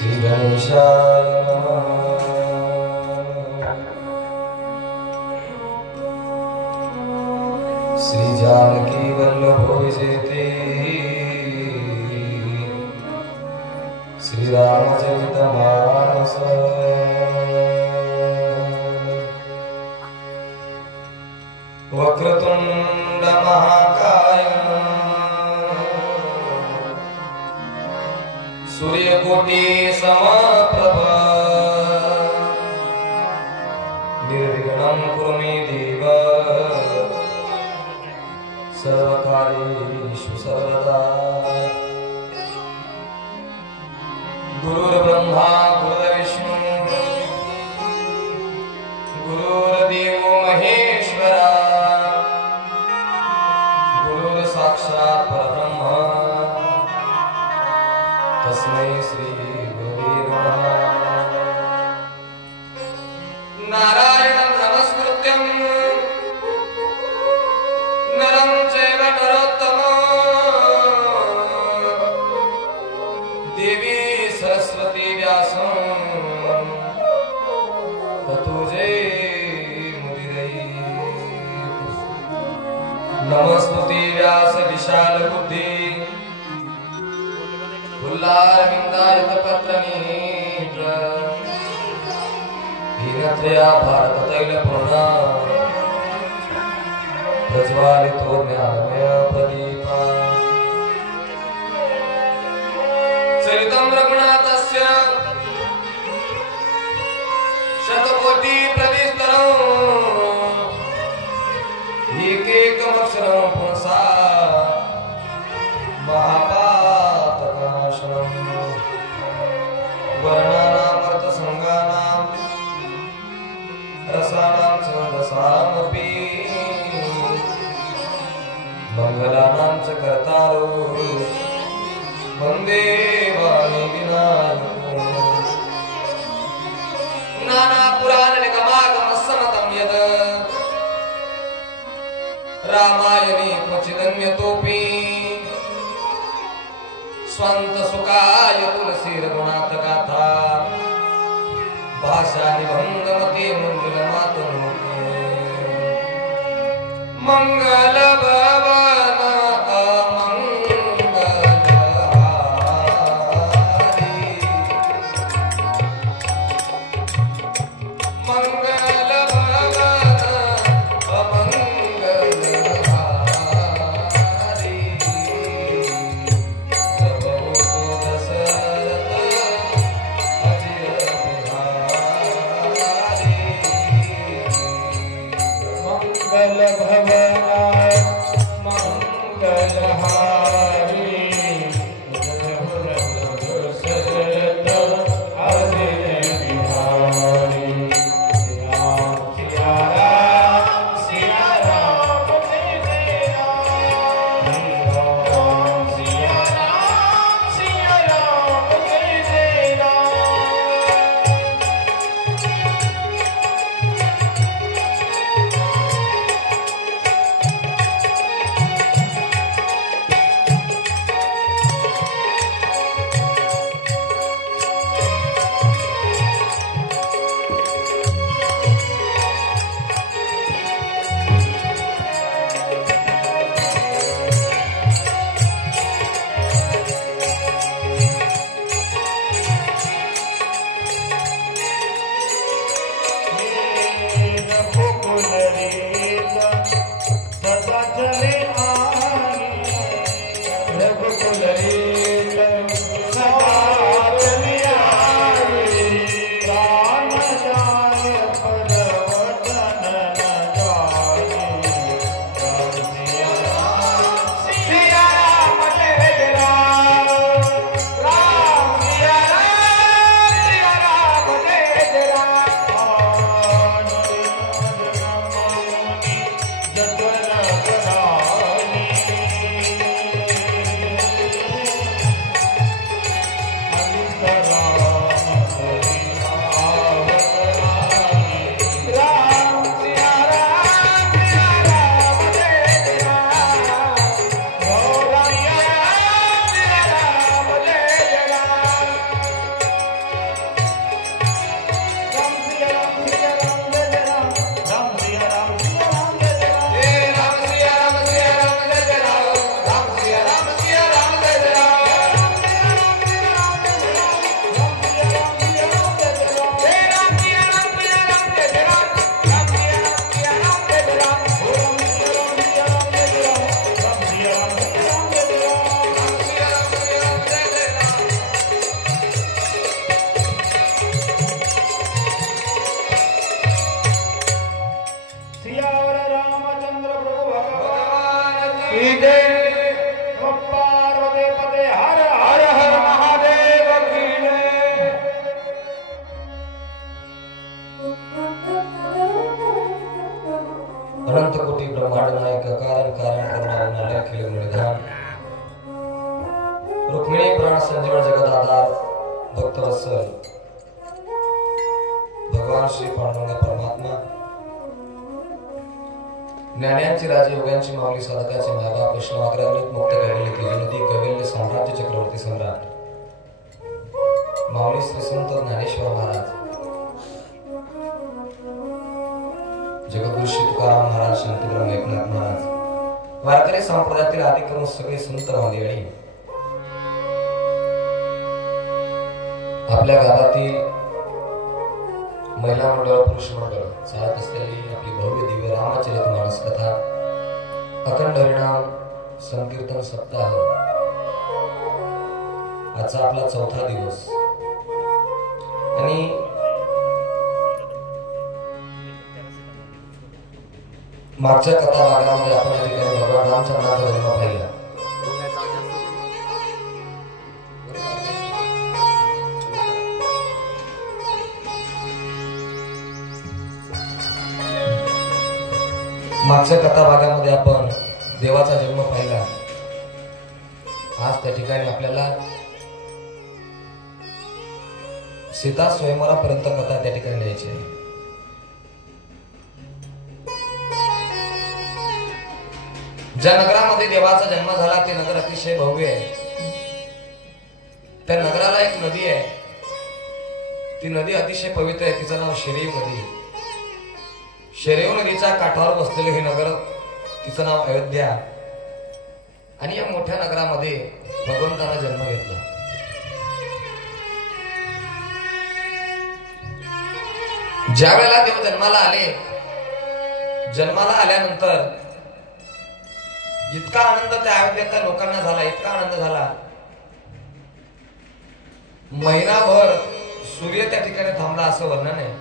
श्री गणेशाय नमः। श्री जानकी वल्लभो विजयते श्री रामचरितमानस। वक्रतुंड महाकाय सूर्यकोटि समप्रभ निर्विघ्नं कुरु मे देव सर्वकार्येषु सर्वदा। गुरुर्ब्रह्मा गुरुर्विष्णु गुरुर्देवो महेश्वरा गुरुर्साक्षात् परब्रह्म तस्मै श्री गुरवे नमः। नारायणं नमस्कृत्यं नरं चैव नरोत्तमं देवी सरस्वती व्यासं ततो जयमुदीरये। नमस्तुते व्यास विशाल बुद्धि फुल्लारविन्दायतपत्रनेत्र दीनत्रया भारततैलपूर्ण प्रज्वालितो ज्ञानमय प्रदीपः। चरितं रघुनाथस्य शतकोटि प्रविस्तरम् एकैकमक्षरं पुंसा महापातकनाशनम्। वर्णानाम् अर्थसंज्ञानां रसानां छन्दसामपि मंगलानां च कर्तारो वन्दे वाणी विनायको। नानापुराणनिगमागमसम्मतं यद् रामायणे क्वचिदन्यतोऽपि स्वान्तसुखाय तुलसी रघुनाथ गाथा भाषा निबंधमते मंगलमातनुते। मंगल भवन अमंगलहारी मंगल भवन अमंगलहारी प्रभो दशरथ अजिर बिहारी। विधान रुक्मिणी प्राण संजीवन जगत आधार भक्तवत्सल भगवान श्री पांडुरंग परमात्मा ज्ञानांची राजे योगांची माऊली साधकाचे मायबाप विष्णू अग्रगणित मुक्त कैवल्य त्रिजनती कैवल्य साम्राज्य चक्रवर्ती सम्राट माऊली श्री संत ज्ञानेश्वर महाराज जगद्गुरु श्री तुकाराम महाराज शांतीराम एकनाथ महाराज वारकरी संप्रदायातील आदी करून सगळे संत मंडळी आपल्या गावातील महिला मंडळ पुरुष मंडळ चालत असलेली आपली भव्य दिव्य रामचरित मानस कथा अखंड हरिनाम संकीर्तन सप्ताह आजचा आपला चौथा दिवस आणि मागच्या कथा भागामध्ये आपण या ठिकाणी भगवान रामचंद्राचा जन्म पाहिला. मागच्या कथा भागामध्ये आपण देवाचा जन्म पाहिला. आज त्या ठिकाणी आपल्याला सीता स्वयंवरापर्यंत कथा त्या ठिकाणी न्यायची आहे. ज्या नगरामध्ये देवाचा जन्म झाला ते नगर अतिशय भव्य आहे. त्या नगराला एक नदी आहे. ती नदी अतिशय पवित्र आहे. तिचं नाव शरयू नदी. शरयू नदीच्या काठावर बसलेलं हे नगर, तिचं नाव अयोध्या. आणि या मोठ्या नगरामध्ये भगवंताने जन्म घेतला. ज्या वेळेला देव जन्माला आले, जन्माला आल्यानंतर इतका आनंद त्या अयोध्येतल्या लोकांना झाला, इतका आनंद झाला. महिनाभर सूर्य त्या ठिकाणी थांबला असं वर्णन आहे.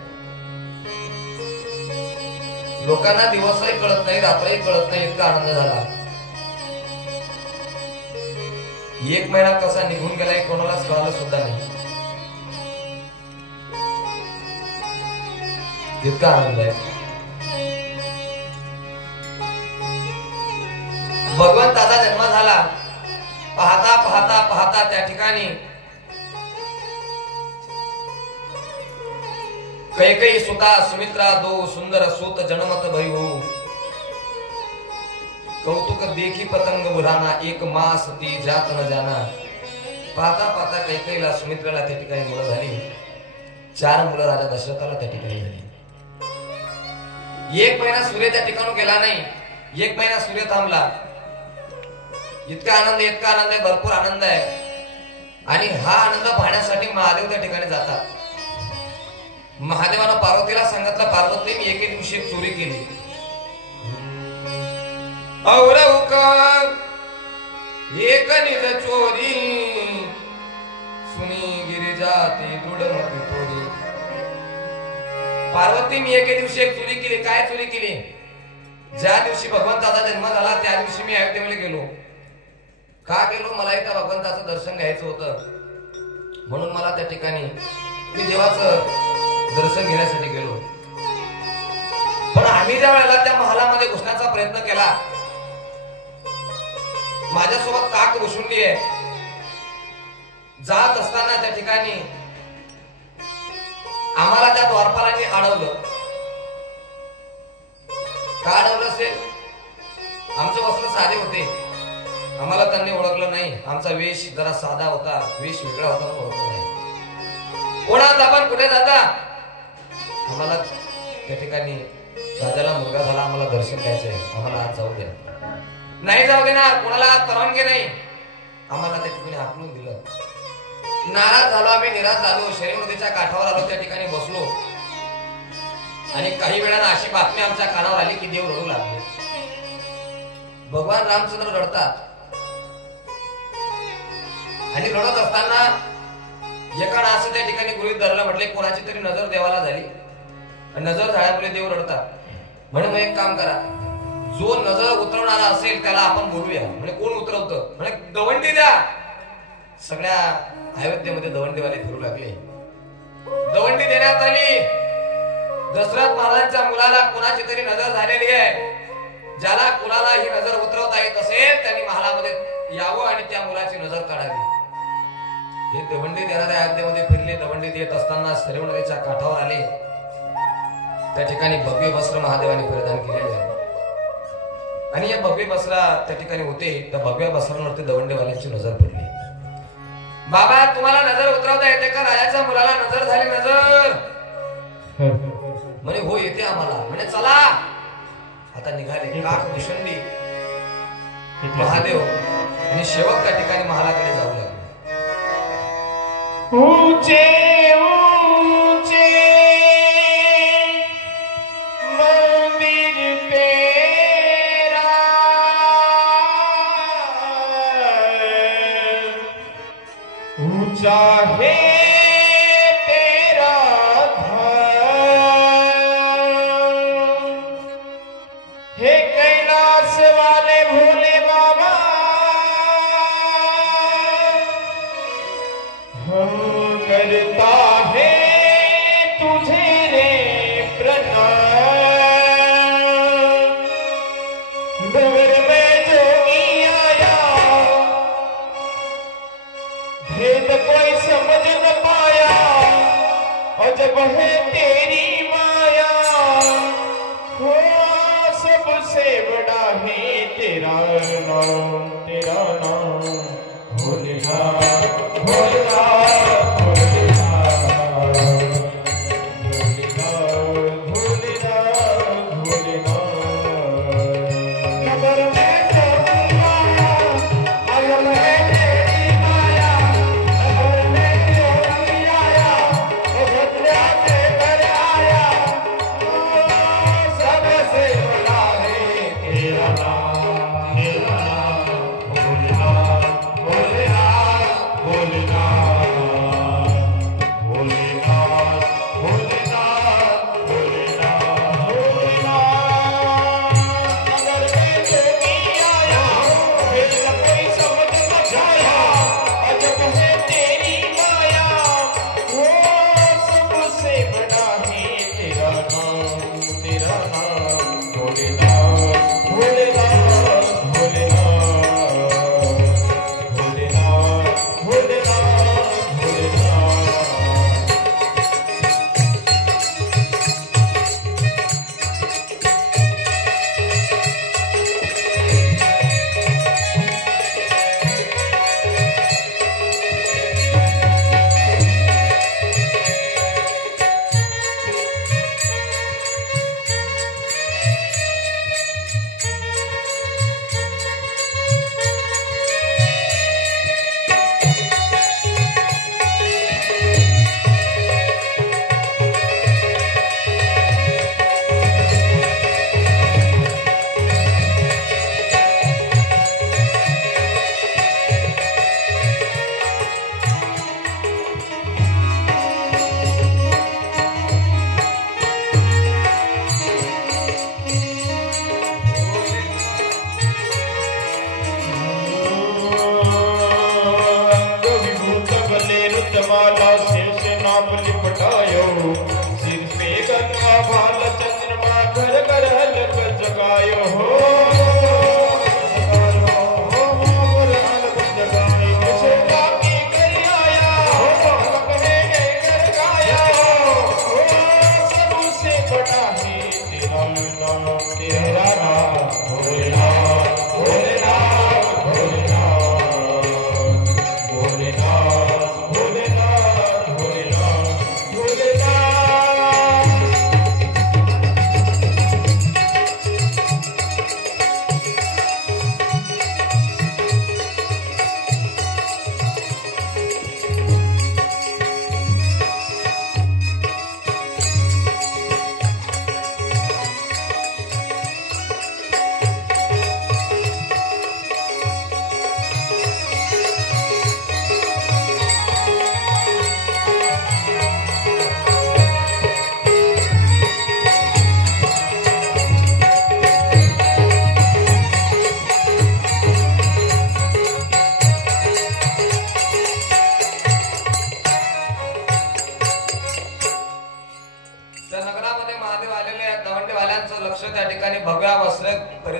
लोकांना दिवसही कळत नाही, रात्रही कळत नाही, इतका आनंद झाला. एक महिना कसा निघून गेलाय कोणालाच कळालं सुद्धा नाही. इतका आनंद आहे. भगवंताचा जन्म झाला. पाहता पाहता पाहता त्या ठिकाणी कैकेयी सुता सुमित्रा दो सुंदर सूत जनमत भई हो. कौतुक देखी पतंग बुराना एक मास ती जात न जाना. पाहता पाहता कैकेयीला सुमित्राला त्या ठिकाणी मुलं झाली. 4 मुलं राजा दशरथाला त्या ठिकाणी झाली. एक महिना सूर्य त्या ठिकाणी गेला नाही. एक महिना सूर्य थांबला. इतका आनंद आहे, भरपूर आनंद आहे. आणि हा आनंद पाहण्यासाठी महादेव त्या ठिकाणी जातात. महादेवानं पार्वतीला सांगितलं, पार्वती मी एके दिवशी एक चोरी केली. एक निज चोरी सुनी गिरिजाती दृढमती थोडी. पार्वती मी एके दिवशी एक चोरी केली. काय चोरी केली? ज्या दिवशी भगवंताचा जन्म झाला त्या दिवशी मी अयोध्येमध्ये गेलो. का गेलो? मला त्या भगवंताचं दर्शन घ्यायचं होतं. म्हणून मला त्या ठिकाणी मी देवाचं दर्शन घेण्यासाठी गेलो. पण आम्ही ज्या वेळेला त्या महालामध्ये घुसण्याचा प्रयत्न केला, माझ्यासोबत काक घुसुंडी आहे. जात असताना त्या ठिकाणी आम्हाला त्या द्वारपालांनी अडवलं. का अडवलं असेल? आमचे वस्त्र साधे होते. आम्हाला त्यांनी ओळखलं नाही. आमचा वेश जरा साधा होता, वेश वेगळा होता, ओळखलं नाही. कोणात आपण कुठे जाता? आम्हाला त्या ठिकाणी राजाला मुलगा झाला, आम्हाला दर्शन घ्यायचंय, आम्हाला आज जाऊ द्या. नाही जाऊ देणार, कोणाला आज परवानगी नाही. आम्हाला त्या ठिकाणी हाकलून दिलं. नाराज झालो आम्ही, निराश झालो. शरयू नदीच्या काठावर आलो, त्या ठिकाणी बसलो. आणि काही वेळानं अशी बातमी आमच्या कानावर आली की देव रडू लागले. भगवान रामचंद्र रडतात. आणि रडत असताना एका असं त्या ठिकाणी गृहीत धरलं. म्हटले कोणाची तरी नजर देवाला झाली. नजर झाल्यामुळे देव रडतात. म्हणे मग एक काम करा, जो नजर उतरवणारा असेल त्याला आपण बोलूया. म्हणजे कोण उतरवतं? म्हणे दवंडी द्या. सगळ्या अयोध्येमध्ये दवंडीवाले फिरू लागले. दवंडी देण्यात आली. दशरथ महाराजांच्या मुलाला कोणाची तरी नजर झालेली आहे. ज्याला कुणाला ही नजर उतरवता येत असेल त्यांनी महालामध्ये यावं आणि त्या मुलाची नजर काढावी. हे दवंडी देणाऱ्या आज्ञेमध्ये फिरले. दवंडीत येत असताना सरयू नदीच्या काठावर आले. त्या ठिकाणी भव्य वस्त्र महादेवाने परिधान केलेले आहे आणि या भव्य वस्त्रा त्या ठिकाणी होते. त्या भव्य वस्त्रांवरती दवंडीवाल्यांची नजर पडली. बाबा तुम्हाला नजर उतरवता येते का? राजाच्या मुलाला नजर झाली. नजर म्हणे हो येते आम्हाला. म्हणे चला. आता निघाले. काक भुषंडी महादेव आणि सेवक त्या ठिकाणी महालाकडे जाऊ लागले. ऊंचे ऊंचे मंदिर तेरा ऊंचा है तेरा धाम हे कैलाश वाले भोले बाबा हम करता है तुझे रे प्रणाम. नगर में जोगी आया भेद कोई समझ न पाया और जब है तेरी माया हो सबसे बड़ा है तेरा नाम. तेरा नाम भोलेनाथ भोलेनाथ भोलेनाथ भोलेनाथ भोलेनाथ. नगर में जोगी आया अगर है तेरी माया. नगर में जोगी आया बदला के घर आया सबसे बड़ा है तेरा नाम. तेरा नाम भोलेनाथ भोलेनाथ भोलेनाथ.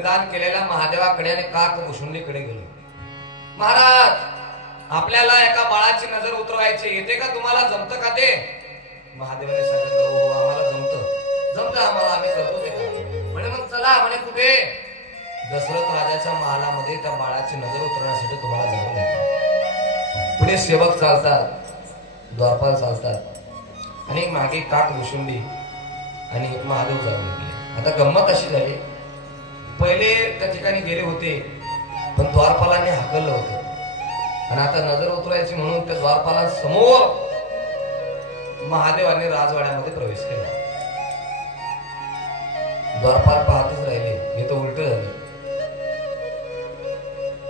बलिदान केलेल्या महादेवाकडे आणि काक भुशुंडीकडे गेलो. महाराज आपल्याला एका बाळाची नजर उतरवायची, येते का तुम्हाला, जमतं का ते? महादेवाने सांगितलं हो आम्हाला जमतं आम्हाला, आम्ही करतो ते काम. म्हणे मग चला. म्हणे कुठे? दशरथ राजाच्या महालामध्ये त्या बाळाची नजर उतरवण्यासाठी तुम्हाला जावं लागेल. पुढे सेवक चालतात, द्वारपाल चालतात आणि मागे काक भुशुंडी आणि महादेव जाऊ लागले. आता गंमत अशी झाली, पहिले त्या ठिकाणी गेले होते पण द्वारपालाने हाकललं होतं आणि आता नजर उतरायची म्हणून त्या द्वारपालांसमोर महादेवाने राजवाड्यामध्ये प्रवेश केला. द्वारपाल पाहतच राहिले, हे तर उलट झालं.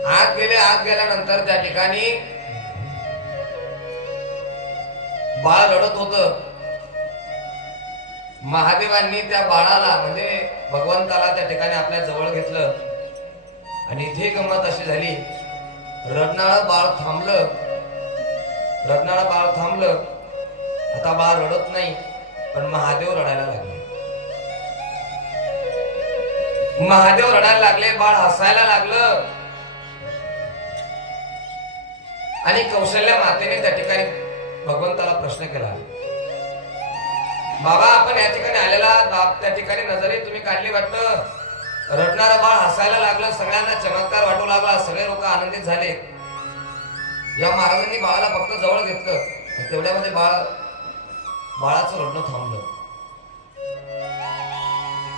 आत गेल्यानंतर त्या ठिकाणी बाळ रडत होतं. महादेवांनी त्या बाळाला म्हणजे भगवंताला त्या ठिकाणी आपल्या जवळ घेतलं आणि इथे गंमत अशी झाली, रडणारं बाळ थांबलं. आता बाळ रडत नाही पण महादेव रडायला लागले. बाळ हसायला लागलं आणि कौशल्या मातेने त्या ठिकाणी भगवंताला प्रश्न केला, बाबा आपण या ठिकाणी आलेला त्या ठिकाणी नजरे तुम्ही काढली वाटतं, रडणारं बाळ हसायला लागलं, सगळ्यांना चमत्कार वाटू लागला, सगळे लोक आनंदित झाले. या महाराजांनी बाळाला फक्त जवळ घेतलं, तेवढ्यामध्ये बाळाचं रडणं थांबलं.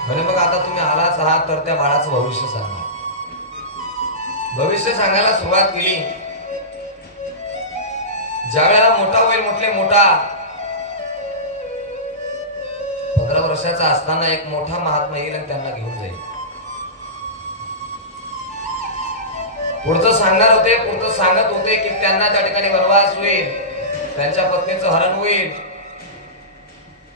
म्हणे मग आता तुम्ही आलाच आहात तर त्या बाळाचं भविष्य सांगा. भविष्य सांगायला सुरुवात केली. ज्या वेळेला मोठा होईल, म्हटले मोठा 15 वर्षाचा असताना एक मोठा महात्मा येईल आणि त्यांना घेऊन जाईल. पुढचं सांगत होते की त्यांना त्या ठिकाणी वनवास होईल, त्यांच्या पत्नीचं हरण होईल,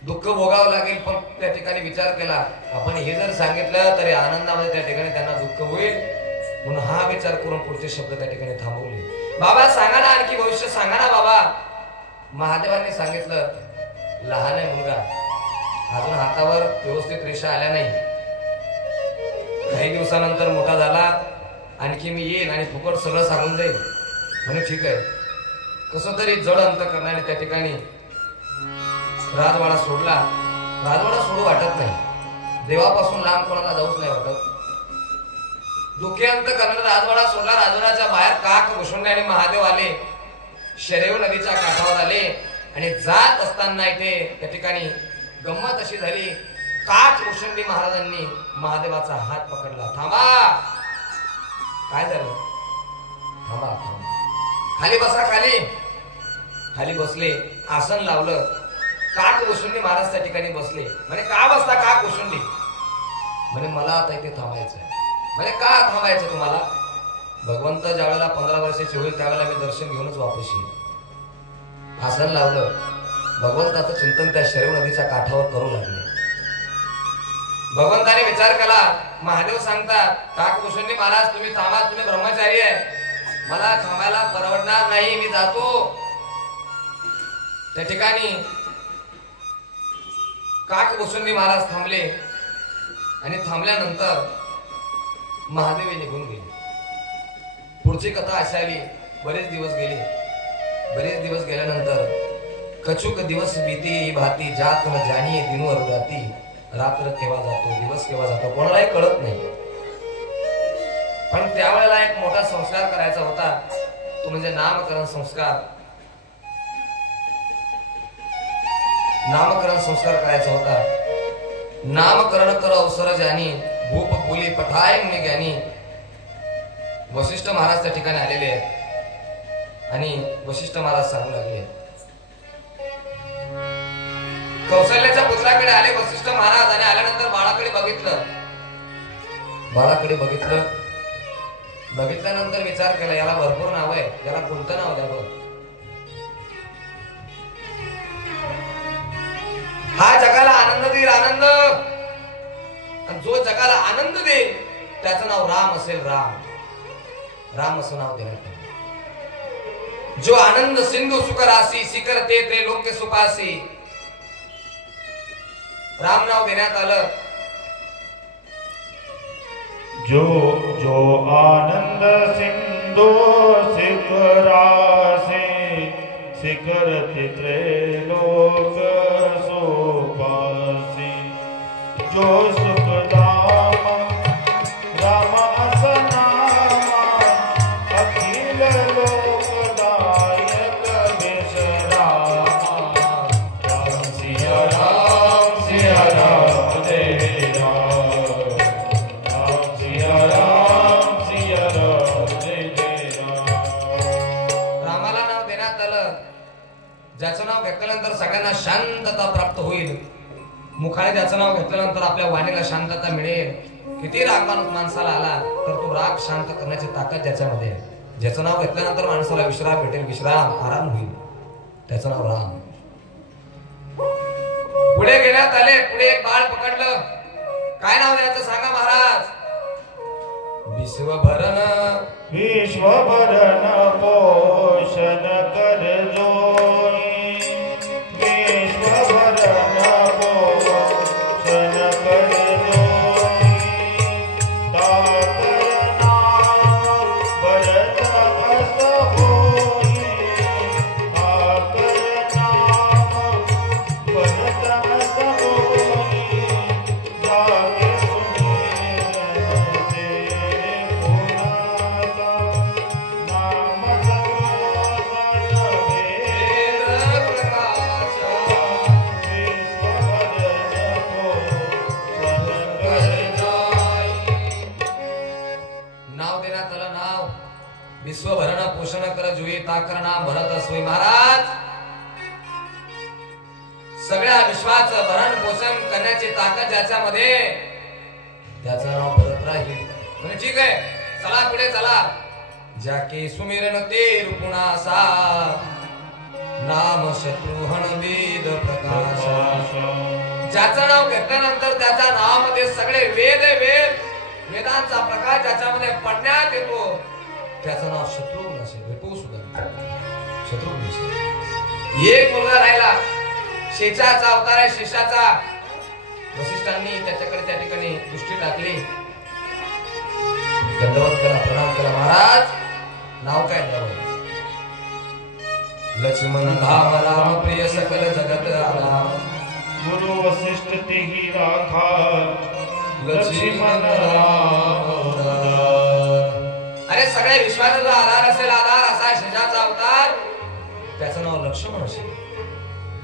दुःख भोगावं लागेल. पण त्या ठिकाणी विचार केला आपण हे जर सांगितलं तरी आनंदामध्ये त्या ठिकाणी त्यांना दुःख होईल, म्हणून हा विचार करून पुढचे शब्द त्या ठिकाणी थांबवले. बाबा सांगा ना, आणखी भविष्य सांगा ना बाबा. महादेवांनी सांगितलं लहान आहे मुलगा, अजून हातावर व्यवस्थित रेषा आल्या नाही, काही दिवसानंतर मोठा झाला आणखी मी येईन आणि फुकट सगळं सांगून जाईल. म्हणे ठीक आहे. कसं तरी जड अंतकरणाने त्या ठिकाणी राजवाडा सोडला. राजवाडा सोडू वाटत नाही, देवापासून लांब कोणाला जाऊच नाही वाटत. दुःखी अंतकरणाने राजवाडा सोडला. राजवाड्याच्या बाहेर काक भुशुंडी आणि महादेव आले, शरयू नदीच्या काठावर आले आणि जात असताना इथे त्या ठिकाणी गंमत अशी झाली, काक भुशुंडी महाराजांनी महादेवाचा हात पकडला. थांबा, काय झालं? थांबा, खाली बसा. खाली बसले, आसन लावलं. काक भुशुंडी महाराज त्या ठिकाणी बसले. म्हणे का बसता काक भुशुंडी? म्हणे मला आता इथे थांबायचं आहे. म्हणे का थांबायचं तुम्हाला? भगवंत ज्या वेळेला 15 वर्षाची होईल त्यावेळेला मी दर्शन घेऊनच वापस येईल. आसन लावलं. भगवंताचं चिंतन त्या शरयू नदीच्या काठावर करू लागले. भगवंताने विचार केला. महादेव सांगतात काक भुशुंडी महाराज तुम्ही थांबा, तुम्ही ब्रह्मचारी आहे, मला थांबायला परवडणार नाही, मी जातो. त्या ठिकाणी काक भुशुंडी महाराज थांबले आणि थांबल्यानंतर महादेव निघून गेले. पुढची कथा अशी आली. बरेच दिवस गेल्यानंतर कछुक दिवस बीती भाती जात न जाणीये दिनवर राती, रात्र केव्हा जातो दिवस केव्हा जातो कोणालाही कळत नाही. पण त्यावेळेला एक मोठा संस्कार करायचा होता, तो म्हणजे नामकरण संस्कार. नामकरण संस्कार करायचा होता. नामकरण कर अवसर जानी भूप बोली पठाय मुनी ज्ञानी. वशिष्ठ महाराज त्या ठिकाणी आलेले आहेत आणि वशिष्ठ महाराज सांगू लागले. कौशल्याच्या पुत्राकडे आले वशिष्ठ महाराज आणि आल्यानंतर बाळाकडे बघितल्यानंतर विचार केला याला भरपूर नाव आहे, याला कोणतं नाव द्यावं? हा जगाला आनंद देईल, आनंद. आणि जो जगाला आनंद देईल त्याचं नाव राम असेल. राम असं नाव देण्यात. जो आनंद सिंधू सुखरासी शिखर ते लोक सुखासी, राम नाव देण्यात आलं. जो जो आनंद सिंधु शिखरासे शिखरति त्रैलोक सोपासी जो सुखधाम राम असनामा अखिल लोकदायक विश्रामा राम सिया राम जय राम सिया राम जय जय राम. रामाला नाव देण्यात आलं ज्याचं नाव घेतल्यानंतर सगळ्यांना शांतता प्राप्त होईल. मुखाने ज्याचं नाव घेतल्यानंतर आपल्या वाणीला शांतता मिळेल. किती रागवान माणसाला आला तर तो राग शांत करण्याची ताकद ज्याच्यामध्ये आहे. ज्याचं नाव घेतल्यानंतर माणसाला विश्राम भेटेल, विश्राम आराम होईल, त्याचं नाव राम. पुढे घेण्यात आले. पुढे एक बाळ पकडलं. काय नाव द्यायचं सांगा महाराज. विश्वभरण विश्वभरण पोषण कर जोई विश्वभरण पोषण कर जोई ताकर नाम भरत अस होई ताकर नाम भरत अस होई जागे विश्वभरण पोषण कर जुई ताकर नाम भरत असोई. महाराज सगळ्या विश्वाचं भरण पोषण करण्याची ताकद ज्याच्यामध्ये त्याचं नाव भरत राहील. म्हणजे ठीक आहे, चला पुढे चला. ज्याके सुमिरन ते रूपुणासा नाम शत्रुहन वेद प्रकाश. ज्याचं नाव घेतल्यानंतर त्याच्या नावामध्ये सगळे वेदांचा प्रकाश ज्याच्यामध्ये पडण्यात येतो त्याचं नाव शत्रुघ्न असेल. विपू सुद्धा शत्रुघ्न असेल. एक मुलगा राहिला, शेषाचा अवतार आहे. शेषाचा वसिष्ठांनी त्याच्याकडे त्या ठिकाणी दृष्टी टाकली. दंडवत केला, प्रणाम केला. महाराज नाव काय द्यावं. लक्ष्मण धाम राम प्रिय सकल जगत राम. गुरु वसिष्ठ तेही राखा लक्ष्मण राम. अरे सगळ्या विश्वाचा आधार असेल, आधार असा शेषाचा अवतार, त्याचं नाव लक्ष्मण असेल.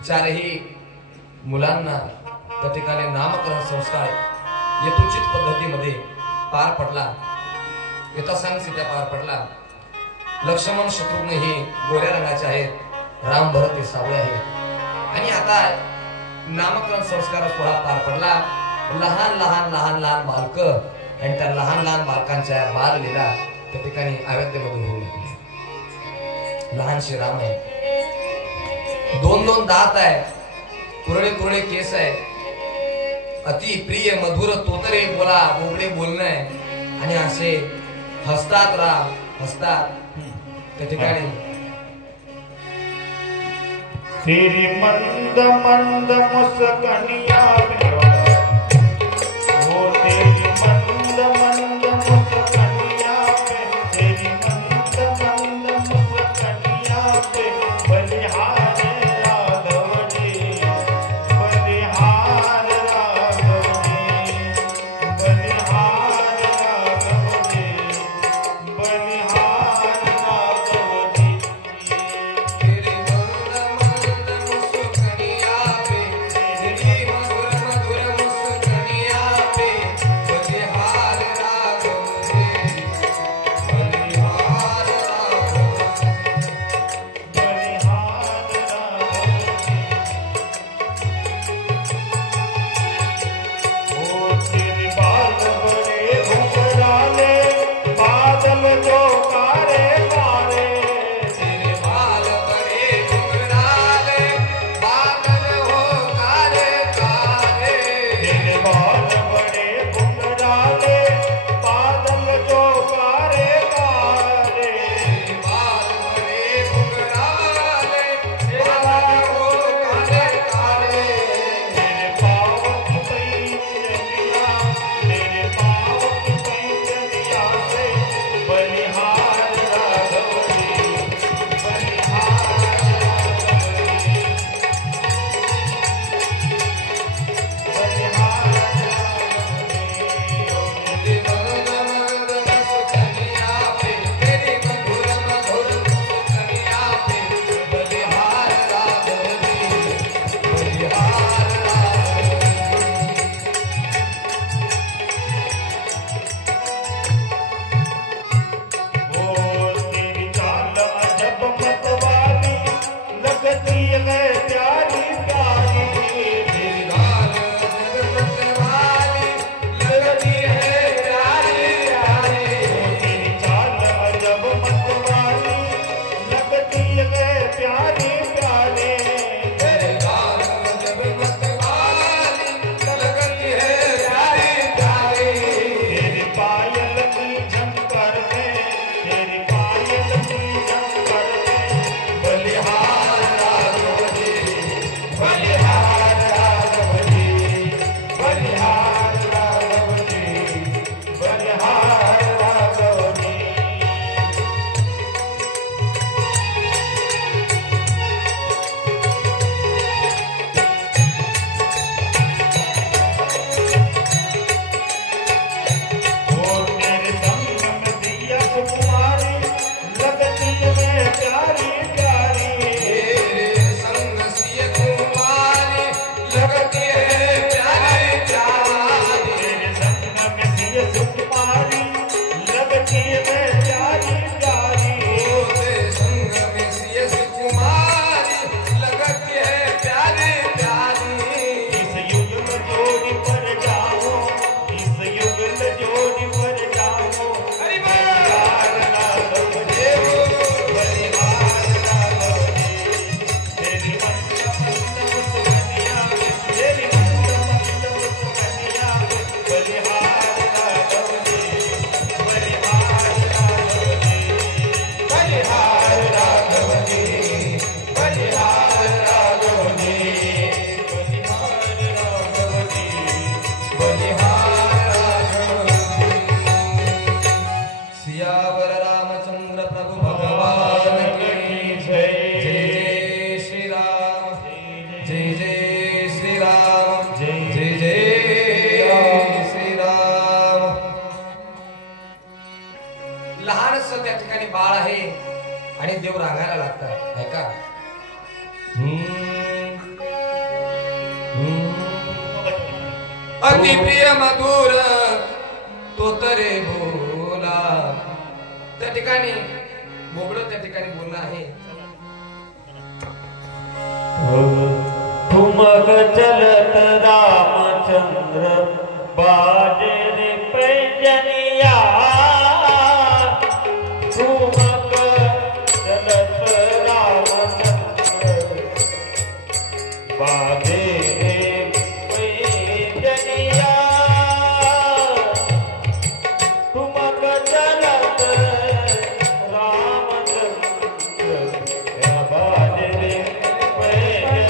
चारही मुलांना त्या ठिकाणी नामकरण संस्कार यथोचित पद्धतीमध्ये पार पडला, यथासांगसिद्धा पार पडला. लक्ष्मण शत्रुघ्न हे गोऱ्या रंगाचे आहेत, राम भरत हे सावळे आहेत. आणि आता नामकरण संस्कार थोडा पार पडला. लहान लहान लहान लहान बालक आणि त्या लहान लहान बालकांच्या बाललीला त्या ठिकाणी अयोध्येमधून होऊ लागली. लहानशे राम आहे, 2-2 दात आहे, कुरळे कुरळे केस आहे, अति प्रिय मधुर तोतरे बोला बोबडे बोलणं आहे. आणि असे हसतात राम हसतात त्या ठिकाणी. तेरी मंद मंद मुस्कनिया वो तेरी मंद मंद मुस्कनिया पे तेरी मंद मंद मुस्कनिया पे बलिहार राघव जी बलिहार राघव जी बलिहार राघव जी बलिहार राघव जी. तेरी मंद मंद मुस्कनिया पे तेरी मधुर देव रांगायला लागतात. ऐका. अति प्रिय मधुर तो तरे बोला. त्या ठिकाणी बोबडं त्या ठिकाणी बोलणं आहे. ठुमक चलत रामचंद्र बाजे रे पैजनिया. ठुमक चलत रामचंद्र बाजे रे पैजनिया. ठुमक चलत रामचंद्र बाजे रे पैजनिया.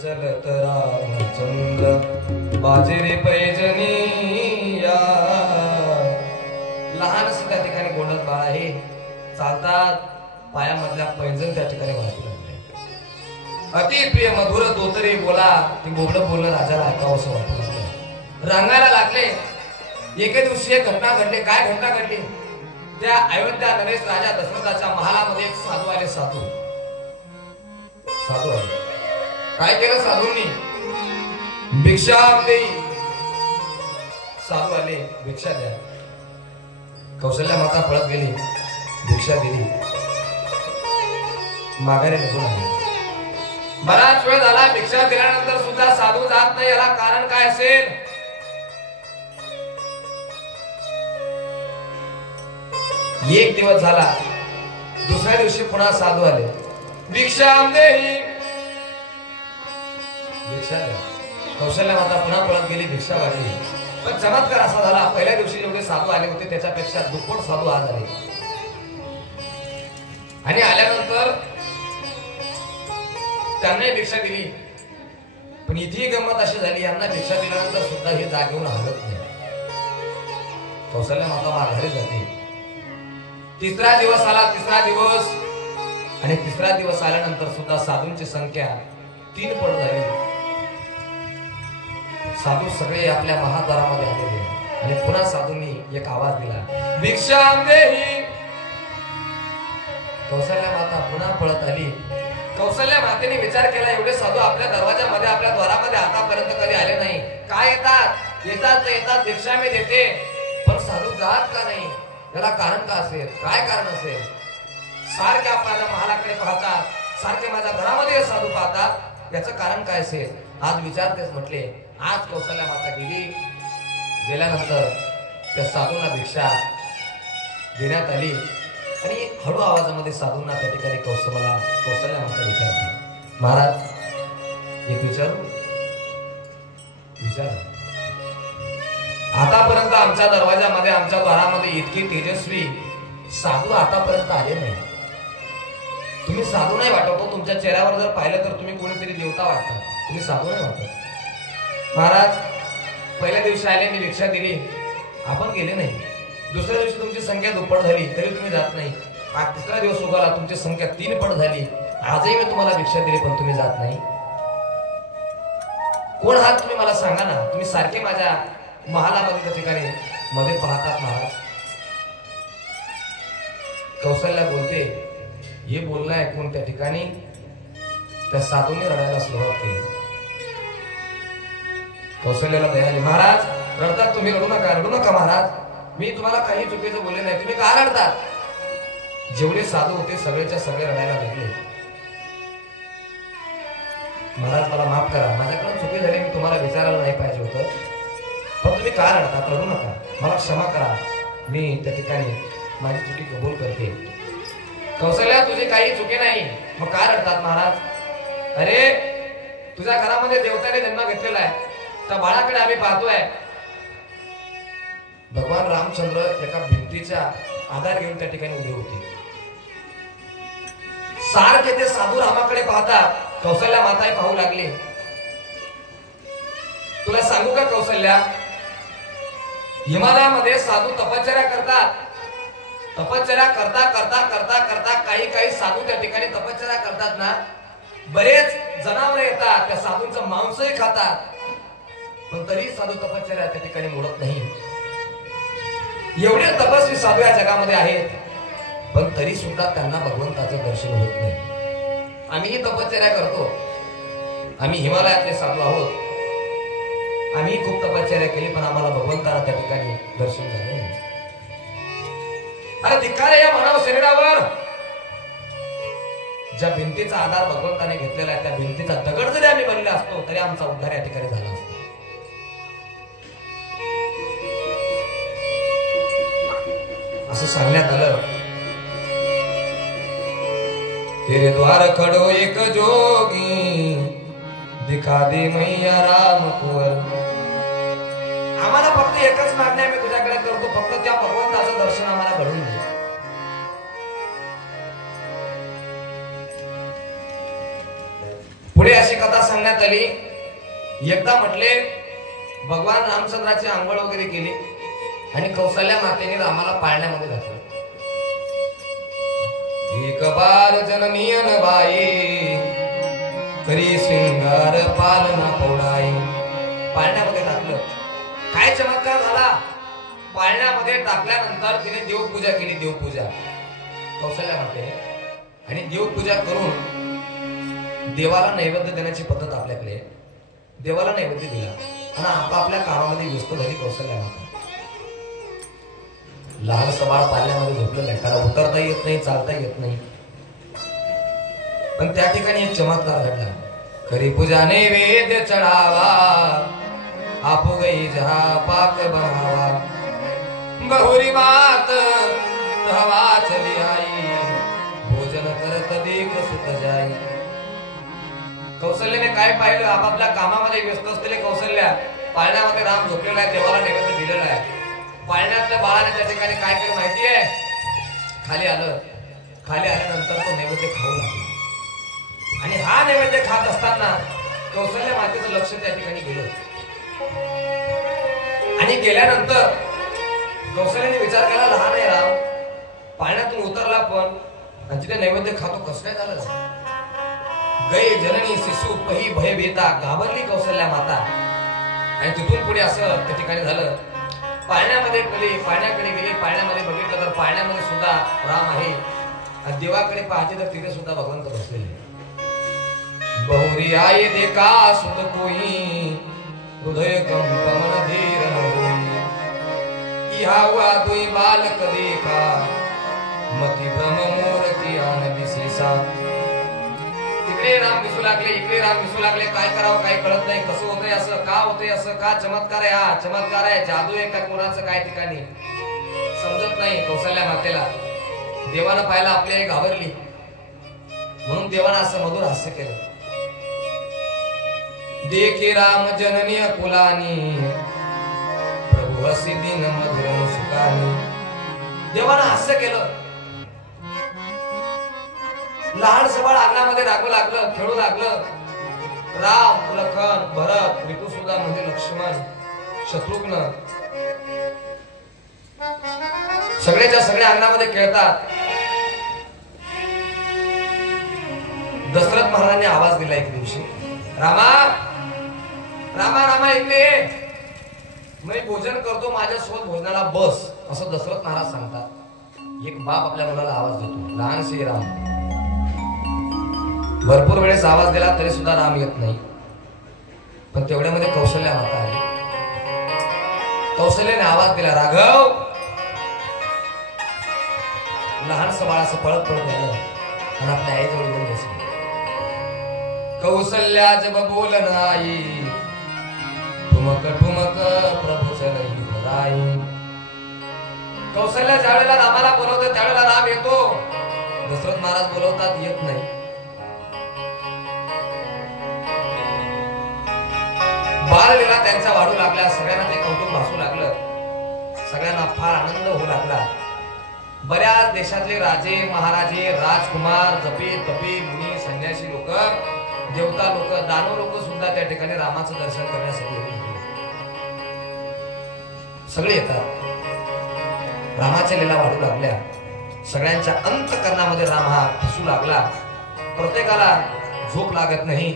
चलत रामचंद्र बाजे रे पैजनिया. लहानस त्या ठिकाणी गोंडत बाळ आहे. चालतात पायामधल्या पैंजण त्या ठिकाणी वाजू लागले. अति प्रिय मधुर दोतरे बोला. ती बोबडं बोलणं राजाला ऐकावं असं वाटत होतं. रांगायला लागले. एके दिवशी एक घटना घडली. काय घटना घडली? त्या अयोध्या नरेश राजा दशरथाच्या महालामध्ये एक साधू आले. साधू आले. काय केलं साधूंनी? भिक्षा देई. साधू आले. भिक्षा द्या. कौशल्या माता पळत गेली. भिक्षा दिली. माघारी निघून आले. बराच वेळ झाला. भिक्षा दिल्यानंतर सुद्धा साधू जात नाही. याला कारण काय असेल? एक दिवस झाला. दुसऱ्या दिवशी पुन्हा साधू आले. भिक्षा देई. भिक्षा द्या. कौशल्या माता पुन्हा पळत गेली. भिक्षा वाढली. पण चमत्कार असा झाला. पहिल्या दिवशी जेवढे साधू आले होते त्याच्यापेक्षा दुप्पट साधू आज आले. आणि आल्यानंतर त्यांना भिक्षा दिली. पण इथेही गंमत अशी झाली. यांना भिक्षा दिल्यानंतर सुद्धा हे जागेहून हलत नाही. कौशल्या माता माघारी जाते. तिसरा दिवस आला. तिसरा दिवस आणि तिसरा दिवस आल्यानंतर सुद्धा साधूंची संख्या 3 पट झाली. साधू सगळे आपल्या महाद्वारामध्ये आलेले आणि पुन्हा साधूंनी एक आवाज दिला. भिक्षा देही. कौशल्या माता पुन्हा पळत आली. कौशल्या मातेने विचार केला एवढे साधू आपल्या दरवाजामध्ये आपल्या द्वारामध्ये आतापर्यंत कधी आले नाही. काय येतात? येतात भिक्षा मी देते. पण साधू जात का नाही? त्याला कारण का असेल? काय कारण असेल? सारखे आपल्या महालाकडे पाहतात. सारखे माझ्या घरामध्ये साधू पाहतात. याचं कारण काय असेल? आज विचारतेच म्हटले. आज कौशल्या माता गेल्यानंतर त्या साधूंना भिक्षा देण्यात आली. आणि हळू आवाजामध्ये साधूंना त्या ठिकाणी कौशल्या माता विचारते. महाराज एक विचार. आतापर्यंत आमच्या दरवाजामध्ये आमच्या द्वारामध्ये इतके तेजस्वी साधू आतापर्यंत आले नाही. तुम्ही साधू नाही वाटतो. तुमच्या चेहऱ्यावर जर पाहिलं तर तुम्ही कोणीतरी देवता वाटता. तुम्ही साधू नाही वाटत. महाराज पहिल्या दिवशी आले. मी भिक्षा दिली. आपण गेले नाही. दुसऱ्या दिवशी तुमची संख्या दुप्पट झाली तरी तुम्ही जात नाही. आज तिसरा दिवस उगवला, तुमची संख्या 3 पट झाली. आजही मी तुम्हाला भिक्षा दिली पण तुम्ही जात नाही. कोण आहात तुम्ही मला सांगा ना. तुम्ही सारखे माझ्या महालामध्ये त्या ठिकाणी मध्ये पाहतात महाराज. कौशल्या बोलते. हे बोलणं ऐकून त्या ठिकाणी त्या साधूने रडायला सुरुवात केली. कौशल्याला दया आली. महाराज रडतात तुम्ही, रडू नका महाराज. मी तुम्हाला काही चुकीचं बोलले नाही, तुम्ही का रडतात. जेवढे साधू होते सगळेच्या सगळे रडायला लागले. महाराज मला माफ करा, माझ्याकडून चुकी झाली, मी तुम्हाला विचारायला नाही पाहिजे होतं, पण तुम्ही का रडतात, रडू नका, मला क्षमा करा, मी त्या ठिकाणी माझी चुकी कबूल करते. कौशल्या तुझी काही चुकी नाही, मग का रडतात महाराज. अरे तुझ्या घरामध्ये देवताने जन्म घेतलेला आहे, त्या बाळाकडे आम्ही पाहतोय. भगवान रामचंद्र एका भिंतीच्या आधार घेऊन त्या ठिकाणी उभे होते. सारखे ते साधू रामाकडे पाहतात. कौशल्या माताही पाहू लागली. तुला सांगू का कौशल्या, हिमालयामध्ये साधू तपश्चर्या करतात. तपश्चर्या करता करता करता करता काही साधू त्या ठिकाणी तपश्चर्या करतात ना, बरेच जनावर येतात, त्या साधूंचं मांसही खातात, पण तरी साधू तपश्चर्या त्या ठिकाणी मोडत नाही. एवढे तपस्वी साधू या जगामध्ये आहेत, पण तरी सुद्धा त्यांना भगवंताचं दर्शन होत नाही. आम्हीही तपश्चर्या करतो, आम्ही हिमालयातले साधू आहोत, आम्ही खूप तपश्चर्या केली, पण आम्हाला भगवंताला त्या ठिकाणी दर्शन झालं नाही. अरे धिक्कार आहे या मानव शरीरावर. ज्या भिंतीचा आधार भगवंताने घेतलेला आहे, त्या भिंतीचा दगड जरी आम्ही बनला असतो तरी आमचा उद्धार या ठिकाणी झाला असतो. असं सांगण्यात आलं. तेरे द्वार खडो एक जोगी, दिखा दे मैया राम कुंवर. आम्हाला फक्त एकच मागणी आम्ही तुझ्याकडे करतो, फक्त त्या भगवंताचं दर्शन आम्हाला घडून दे. पुढे अशी कथा सांगण्यात आली. एकदा म्हटले भगवान रामचंद्राची आंघोळ वगैरे केली आणि कौशल्या मातेने रामाला पाळण्यामध्ये घातलं. एक बार जननियन बाई, करी श्रृंगार पालना पोडाई. पाळण्यामध्ये घातलं. काय चमत्कार झाला. पाळण्यामध्ये टाकल्यानंतर तिने देवपूजा केली. देवपूजा कौशल्या मातेने, आणि देवपूजा करून देवाला नैवेद्य देण्याची पद्धत आपल्याकडे. देवाला नैवेद्य दिला आणि आपापल्या कामामध्ये व्यस्त झाली कौशल्या माता. लहान सबाळ पाळण्यामध्ये झोपलेलं आहे, त्याला उतरता येत नाही, चालता येत नाही, पण त्या ठिकाणी एक चमत्कार घडला. खरी पूजा नैवेद्य चढावा, आप गई जहा पाक बनावा, बहुरी मात हवा चली आई, भोजन करत देख सुत जाई. कौशल्याने काय पाहिलं, आपापल्या कामामध्ये व्यस्त असलेले कौशल्या पाळण्यामध्ये राम झोपलेला आहे, देवाला नैवेद्य दिलेला आहे. पाळण्यातल्या बाळाने त्या ठिकाणी काय केलं माहितीये, खाली आलं. खाली आल्यानंतर तो नैवेद्य खाऊ लागला, आणि हा नैवेद्य खात असताना कौशल्या मातेचं लक्ष त्या ठिकाणी गेलं. आणि गेल्यानंतर कौशल्याने विचार केला, लहान आहे राम, पाळण्यातून उतरला पण, आणि तिथे नैवेद्य खातो, कसं काय झालं. गै जननी शिशु पही भय बेता, घाबरली कौशल्या माता. आणि तिथून पुढे असं त्या ठिकाणी झालं. पाळण्यामध्ये गेली, पाळण्याकडे गेली, पाळण्यामध्ये बघितलं तर पाळण्यामध्ये सुद्धा राम आहे, आणि देवाकडे पाहते तर तिथे सुद्धा भगवंत बसलेले. बहुरी आये देखा सुत कोई, हृदय कंप मन धीर न होई. इहा हुआ दुई बालक देखा, मती भ्रम मोर किया न विशेषा. तिकडे राम दिसू लागले, इकडे राम दिसू लागले. काय करावं काय कळत नाही. कसं होतंय असं, का होतंय असं, का चमत्कार आहे हा, चमत्कार आहे, जादू आहे का कोणाचं, काय ठिकाणी समजत नाही कौशल्या मातेला. देवानं पाहिलं, आपली आई घाबरली, म्हणून देवानं असं मधुर हास्य केलं. देखी राम जननी अकुलानी, प्रभू हसी दिन मधुर सुखानी. देवानं हास्य केलं. लहान सबाळ अंगणामध्ये रागू लागलं, खेळू लागलं. राम, लखन, भरत, ऋतुसुधा म्हणजे लक्ष्मण, शत्रुघ्न सगळेच्या सगळे अंगणामध्ये खेळतात. दशरथ महाराजांनी आवाज दिला एक दिवशी, रामा रामा रामा इकडे ये. मी भोजन करतो, माझ्यासोबत भोजनाला बस, असं दशरथ महाराज सांगतात. एक बाप आपल्या मुलाला आवाज देतो, लहानसे राम. भरपूर वेळेस आवाज दिला तरी सुद्धा राम येत नाही. पण तेवढ्यामध्ये कौशल्या माता आली. कौशल्याने आवाज दिला, राघव. लहानसं बाळ असं पळत पळत गेलं आणि आपल्या आईजवळ येऊन बसलं. कौशल्या जब बोल नाही, ठुमक ठुमक प्रभू चलई राई. कौशल्या ज्यावेळेला रामाला बोलवते त्यावेळेला राम येतो. दशरथ महाराज बोलवतात, येत नाही. बाललीला त्यांचा वाढू लागल्या. सगळ्यांना ते कौतुक भासू लागलं. सगळ्यांना फार आनंद होऊ लागला. बऱ्याच देशातले राजे महाराजे राजकुमार जपी तपी मुनी संन्यासी लोक देवता लोक दानव लोक सुद्धा त्या ठिकाणी रामाचं दर्शन करण्यासाठी येतात. सगळे येतात. रामाच्या लीला वाढू लागल्या. सगळ्यांच्या अंतःकरणामध्ये राम हा ठसू लागला. प्रत्येकाला झोप लागत नाही.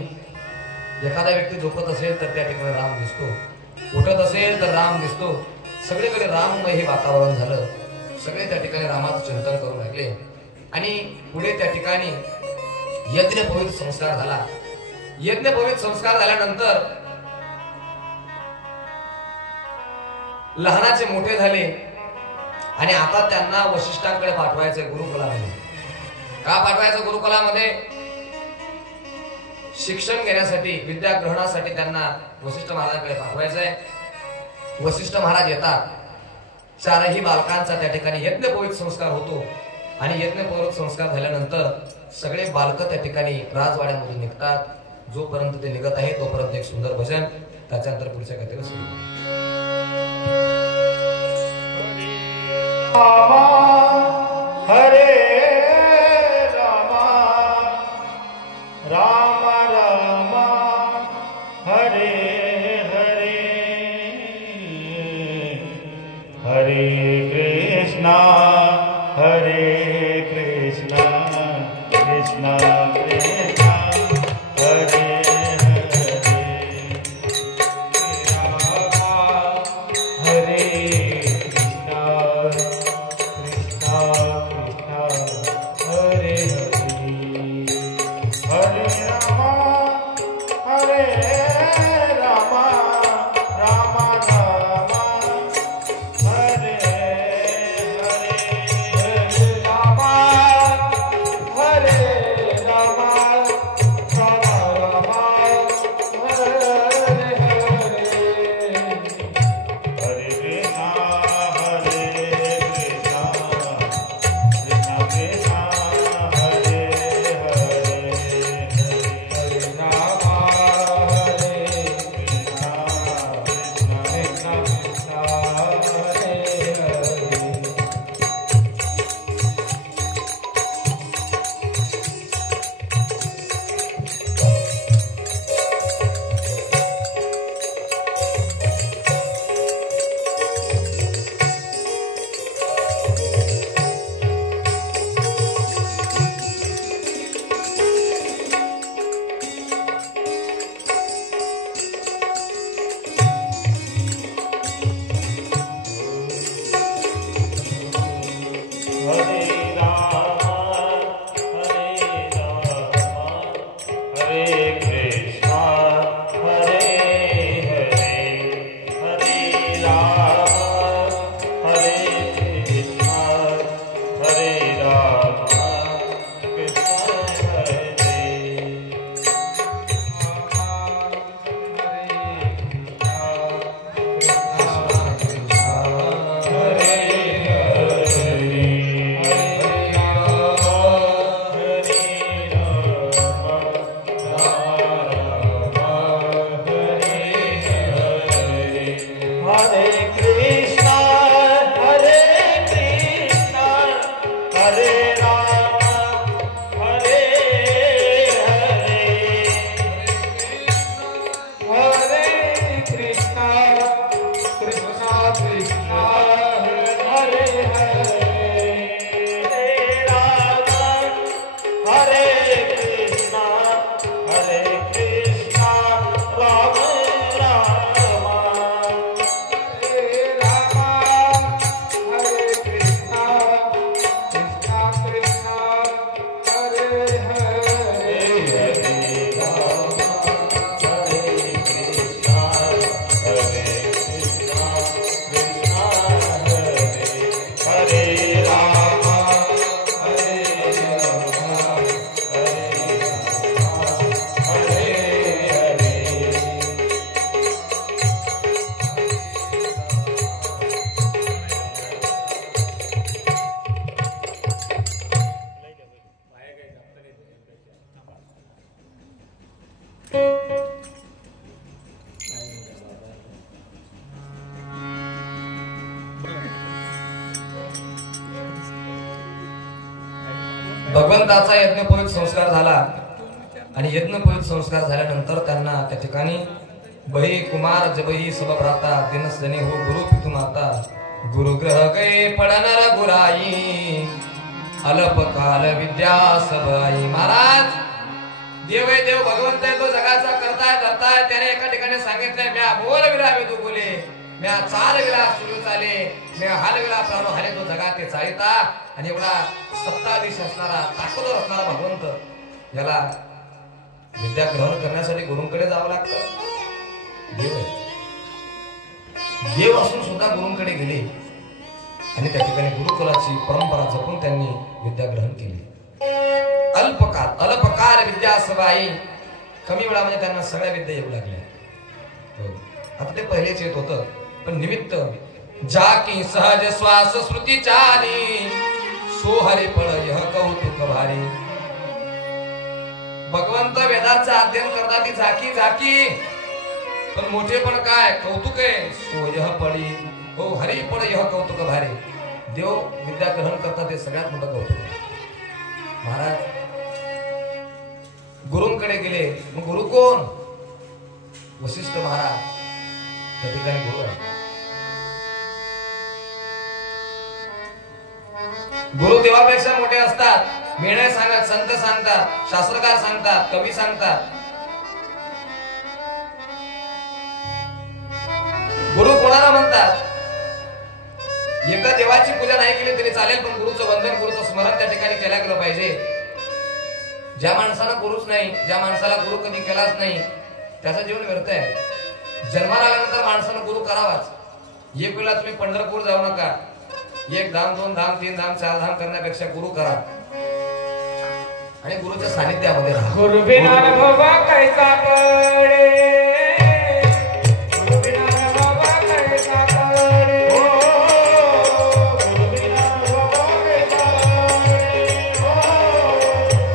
एखादा व्यक्ती झोपत असेल तर त्या ठिकाणी राम दिसतो, उठत असेल तर राम दिसतो. सगळीकडे राममय हे वातावरण झालं. सगळे त्या ठिकाणी रामाचं चिंतन करू लागले. आणि पुढे त्या ठिकाणी यज्ञपवित संस्कार झाला. यज्ञपवित संस्कार झाल्यानंतर लहानाचे मोठे झाले आणि आता त्यांना वशिष्ठांकडे पाठवायचे गुरुकुलामध्ये. का पाठवायचं गुरुकुलामध्ये? शिक्षण घेण्यासाठी, विद्या ग्रहणासाठी त्यांना वशिष्ठ महाराजांकडे पाठवायचंय. वशिष्ठ महाराज येतात. चारही बालकांचा त्या ठिकाणी यज्ञपवित संस्कार होतो. आणि यज्ञपवित संस्कार झाल्यानंतर सगळे बालक त्या ठिकाणी राजवाड्यामधून निघतात. जोपर्यंत ते निघत आहे तोपर्यंत एक सुंदर भजन, त्याच्यानंतर पुढच्या कथेला सुरू. हरे रामा राम राम हरे हरे हरे कृष्णा कृष्णा कृष्णा हरे हरे कृष्णा कृष्णा भगवंताचा यज्ञोपवीत संस्कार झाला आणि यज्ञोपवीत संस्कार झाल्यानंतर त्यांना त्या ठिकाणी बही कुमार जबही सब भ्राता दिनसजनी हो गुरु पितु माता गुरुग्रह गए पडणार गुराई अल्प काल विद्या सबाई. महाराज देव आहे, देव भगवंत आहे, तो जगाचा करताय त्याने एका ठिकाणी सांगितलंय म्या बोल विला वेदू बोले, म्या चाल विला सुरू चाले, म्या हाल विला प्राणो हाले, तो जगा ते चालिता. आणि एवढा सत्ताधीश असणारा ताकदवर असणारा भगवंत याला विद्या ग्रहण करण्यासाठी गुरुंकडे जावं लागतं. देव आहे, देव असून सुद्धा गुरुंकडे गेले आणि त्या ठिकाणी गुरुकुलाची परंपरा जपून त्यांनी विद्या ग्रहण केली. अल्पकाल विद्या सबाई, कमी वेळामध्ये त्यांना सगळ्या विद्या येऊ लागल्या. आता ते पहिलेच येत होतं, पण निमित्त जा की सहज श्वास श्रुती चाली सोहरी पळ यह कौतुक भारी. भगवंत वेदांचं अध्ययन करतात ती झाकी झाकी, पण मोठे पण काय कौतुक आहे. सोयह पडी हो हरी पड यह कौतुक भारी. देव विद्या ग्रहण करतात ते सगळ्यात मोठं कौतुक आहे. महाराज गुरुंकडे गेले, मग गुरु कोण? वशिष्ठ महाराज त्या ठिकाणी गुरु आहे. गुरु देवापेक्षा मोठे असतात. निर्णय सांगतात, संत सांगतात, शास्त्रकार सांगतात, कवी सांगतात. गुरु कोणाला म्हणतात? एका देवाची पूजा नाही केली तरी चालेल, पण गुरुचं वंदन, गुरुचं स्मरण त्या ठिकाणी केलं गेलं पाहिजे. ज्या माणसाला गुरुच नाही, ज्या माणसाला गुरु कधी केलाच नाही, त्याचं जीवन व्यर्थ आहे. जन्माला आल्यानंतर माणसानं गुरु करावाच. एक वेळा तुम्ही पंढरपूर जाऊ नका, एक धाम, दोन धाम, तीन धाम, चार धाम करण्यापेक्षा गुरु करा आणि गुरुच्या सानिध्यामध्ये राहा. गुरु बिना बाबा कैसा पडे, गुरु बिना बाबा कैसा पडे, गुरु बिना बाबा कैसा पडे,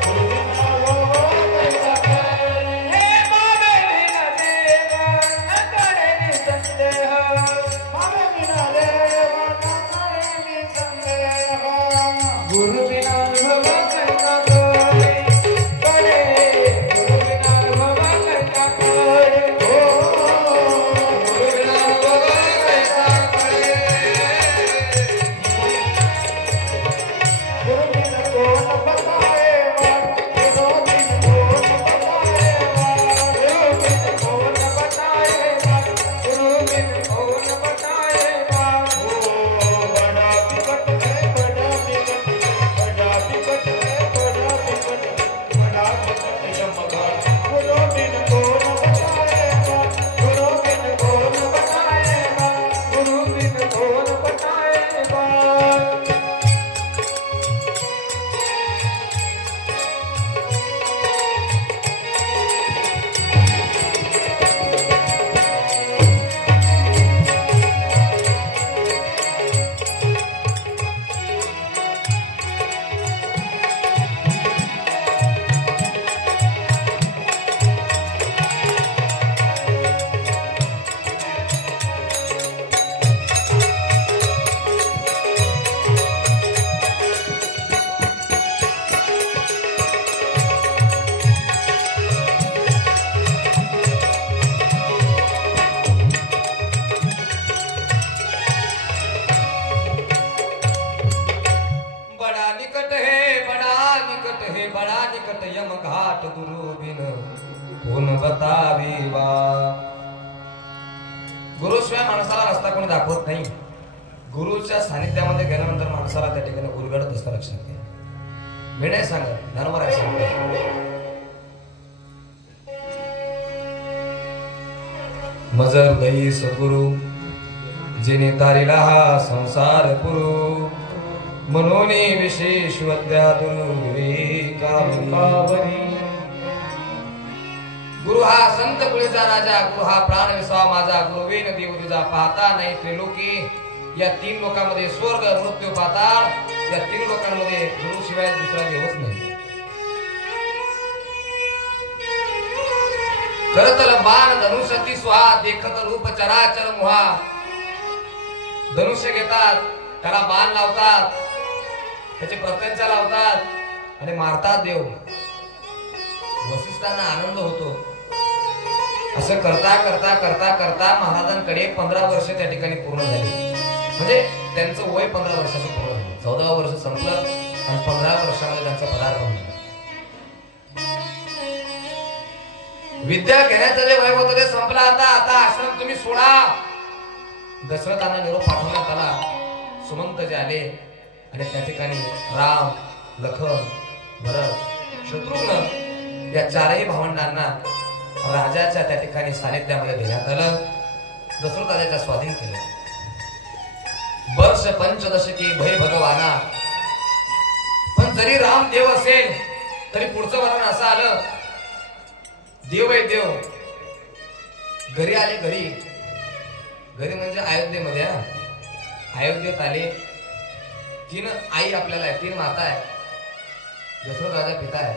गुरु बिना बाबा कैसा पडे. हे बाबे बिना देवा न करे निसंदेह, बाबे बिना देवा न करे निसंदेह. गुरु बिना बाबा कैसा पडे, गुरुशिवाय माणसाला रस्ता कोणी दाखवत नाही. गुरुच्या सानिध्यामध्ये गेल्यानंतर माणसाला त्या ठिकाणी उलगडत असतं. लक्षात घ्या. मी नाही सांगत, ज्ञानोबा आहे सांगत. मजर दही सद्गुरु जिने तारिला हा संसार पुरु मनोनी विशेष वद्या दुरु विवेकावरी. गुरु हा संत कुळीचा राजा, गुरु हा प्राण विसावा माझा, गुरुवेन देव तुझा पाहता नाही त्रिलोकी. या तीन लोकांमध्ये स्वर्ग मृत्यू पाताळ, या तीन लोकांमध्ये गुरु शिवाय दुसरा देवच नाही. करतल बाण धनुष्यती स्वाहा देखत रूप चराचर मुहा. धनुष्य घेतात, त्याला बाण लावतात, त्याचे प्रत्यंचा लावतात आणि मारतात देव. वसिष्ठांना आनंद होतो. असं करता करता करता करता महाराजांकडे 15 वर्ष त्या ठिकाणी पूर्ण झाली. म्हणजे त्यांचं वय 15 वर्षाचं पूर्ण झालं. 14वं वर्ष संपलं आणि 15 वर्षामध्ये त्यांचं पदार्पण झालं. विद्या घेण्याचं जे वय होतं ते संपलं. आता आश्रम तुम्ही सोडा. दशरथांना निरोप पाठवण्यात आला. सुमंत जे आले आणि त्या ठिकाणी राम, लखन, भरत, शत्रुघ्न या चारही भावंडांना राजाच्या त्या ठिकाणी सानिध्यामध्ये देण्यात आलं. दशरथ राजाच्या स्वाधीन केलं. वर्ष 15 भय भगवाना. पण जरी राम देव असेल तरी पुढचं वर्णन असं आलं, देव आहे देव. घरी आले. घरी म्हणजे अयोध्येमध्ये. अयोध्येत आले. 3 आई आपल्याला आहे, 3 माता आहे. दशरथ राजा पिता आहे.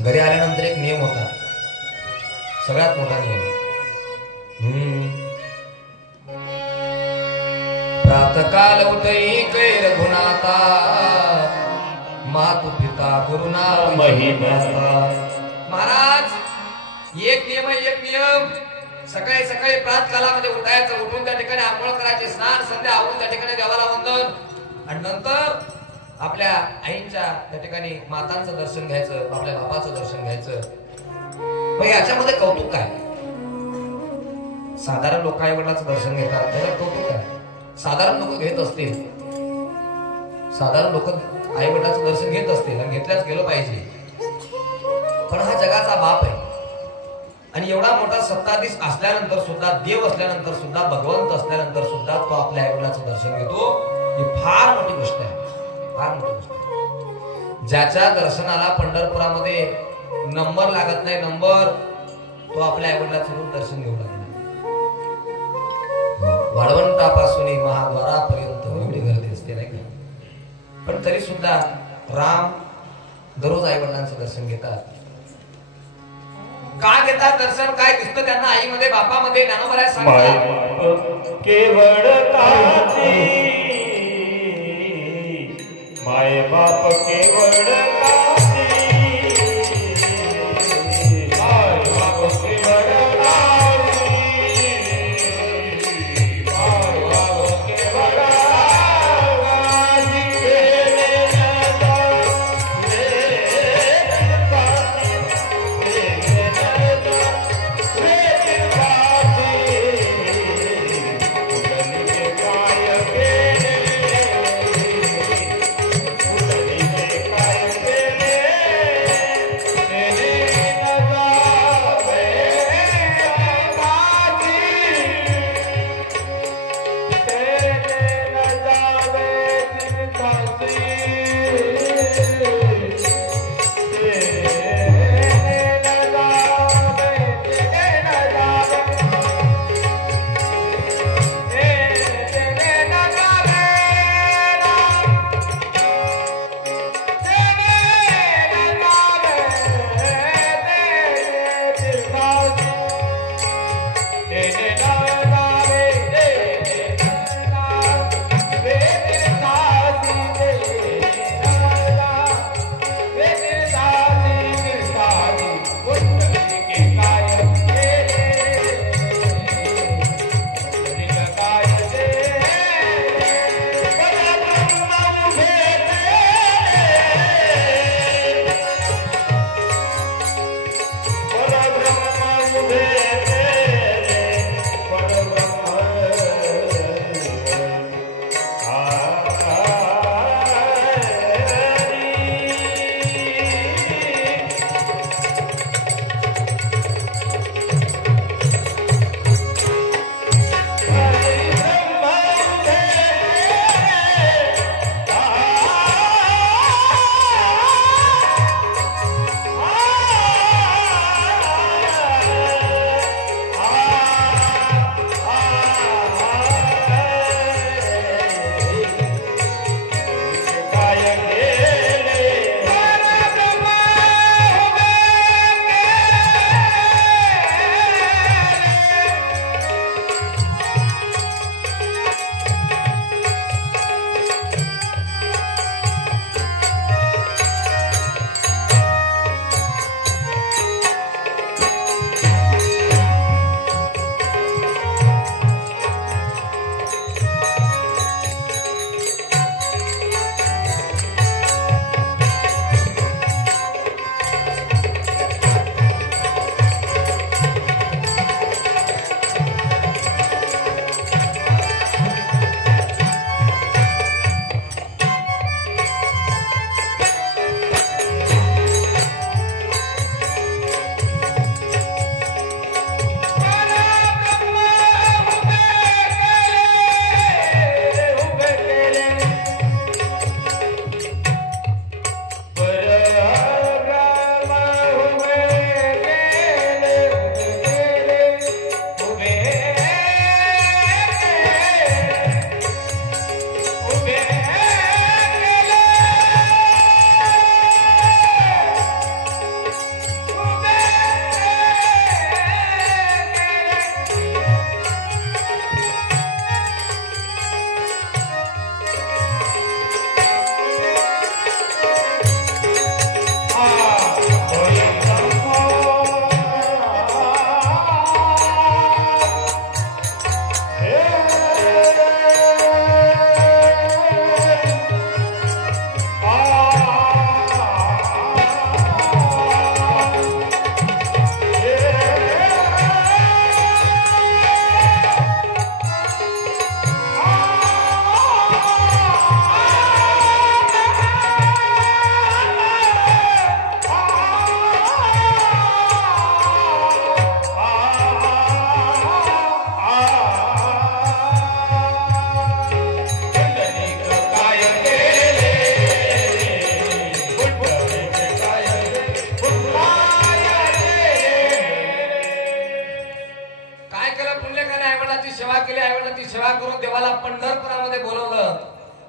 घरी आल्यानंतर एक नियम होता, सगळ्यात मोठा नियम. प्रातकाल उठई कै रघुनाथा, मातु पिता गुरुना महिमाता. महाराज एक नियम आहे, एक नियम. सकाळी सकाळी प्रातकालामध्ये उठायचं. उठून त्या ठिकाणी आंघोळ करायचे, स्नान संध्या आवरून त्या ठिकाणी देवाला वंदन आणि नंतर आपल्या आईंच्या त्या ठिकाणी मातांचं दर्शन घ्यायचं, आपल्या बापाचं दर्शन घ्यायचं. मग याच्यामध्ये कौतुक काय? साधारण लोक आई वडिलांचं दर्शन घेतात, त्याच्यात कौतुक काय? साधारण लोक घेत असतील, साधारण लोक आई वडिलांचं दर्शन घेत असतील आणि घेतल्याच गेलं पाहिजे. पण हा जगाचा बाप आहे आणि एवढा मोठा सत्ताधीश असल्यानंतर सुद्धा, देव असल्यानंतर सुद्धा, भगवंत असल्यानंतर सुद्धा तो आपल्या आई वडिलांचं दर्शन घेतो. ही फार मोठी गोष्ट आहे, फार मोठी गोष्ट आहे. ज्याच्या दर्शनाला पंढरपुरामध्ये नंबर लागत नाही, नंबर, तो आपल्या आई वडिलांचं दर्शन घेऊ लागला. वाळवंटापासून महाद्वारापर्यंत एवढी गर्दी असते नाही का? पण तरी सुद्धा राम दररोज आई वडिलांचं दर्शन घेतात. का घेतात दर्शन? काय दिसतं त्यांना आईमध्ये, बापामध्ये? ज्ञानोबा सांगतात, केवळ काची माय बाप केवळ काची, माय बाप केवळ काची, माय बाप केवळ काची. काय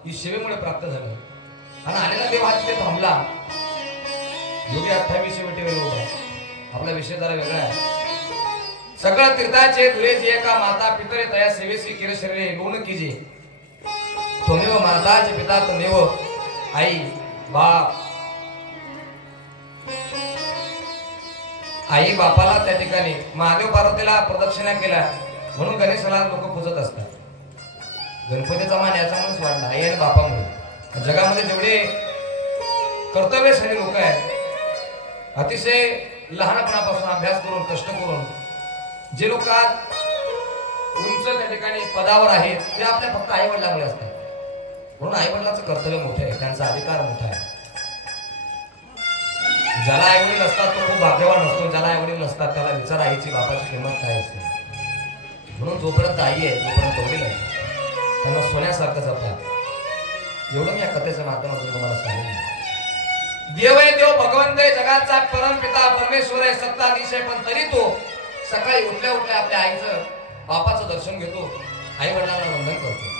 ही सेवेमुळे प्राप्त झालं. आणि आलेला देव हा तिथे थांबला. योगी 28 विटेवर उभा. आपला विषय जरा वेगळा आहे. सगळं तीर्थाचे धुळे जे का माता पितरे तया सेवेसी केले शरीरे लोण कीजे. तोमेव माताचे पिता तोमेव आई बाप. आई बापाला त्या ठिकाणी महादेव पार्वतीला प्रदक्षिणा केला म्हणून गणेशाला लोक पूजत असतात. गणपतीचा मान याच्यामुळेच वाढला आई आणि बापामुळे. जगामध्ये जेवढे कर्तव्यशाली लोक आहेत अतिशय लहानपणापासून अभ्यास करून कष्ट करून जे लोक उंच त्या ठिकाणी पदावर आहेत ते आपल्या फक्त आई वडिलांमुळे असतात. म्हणून आई वडिलांचं कर्तव्य मोठे आहे, त्यांचा अधिकार मोठा आहे. ज्याला आई वडील असतात तो खूप भाग्यवान असतो. ज्याला आई वडील नसतात त्याला विचार आईची बापाची किंमत काय असते. म्हणून जोपर्यंत आई आहे तोपर्यंत वडील आहे, त्यांना सोन्यासारखं जपतात. एवढं मी या कथेच्या माध्यमातून तुम्हाला सांगितलं. देव आहे, देव भगवंत आहे, जगाचा परमपिता परमेश्वर आहे, सत्ताधीश आहे. पण तरी तो सकाळी उठल्या उठल्या आपल्या आईचं बापाचं दर्शन घेतो, आई वडिलांना वंदन करतो.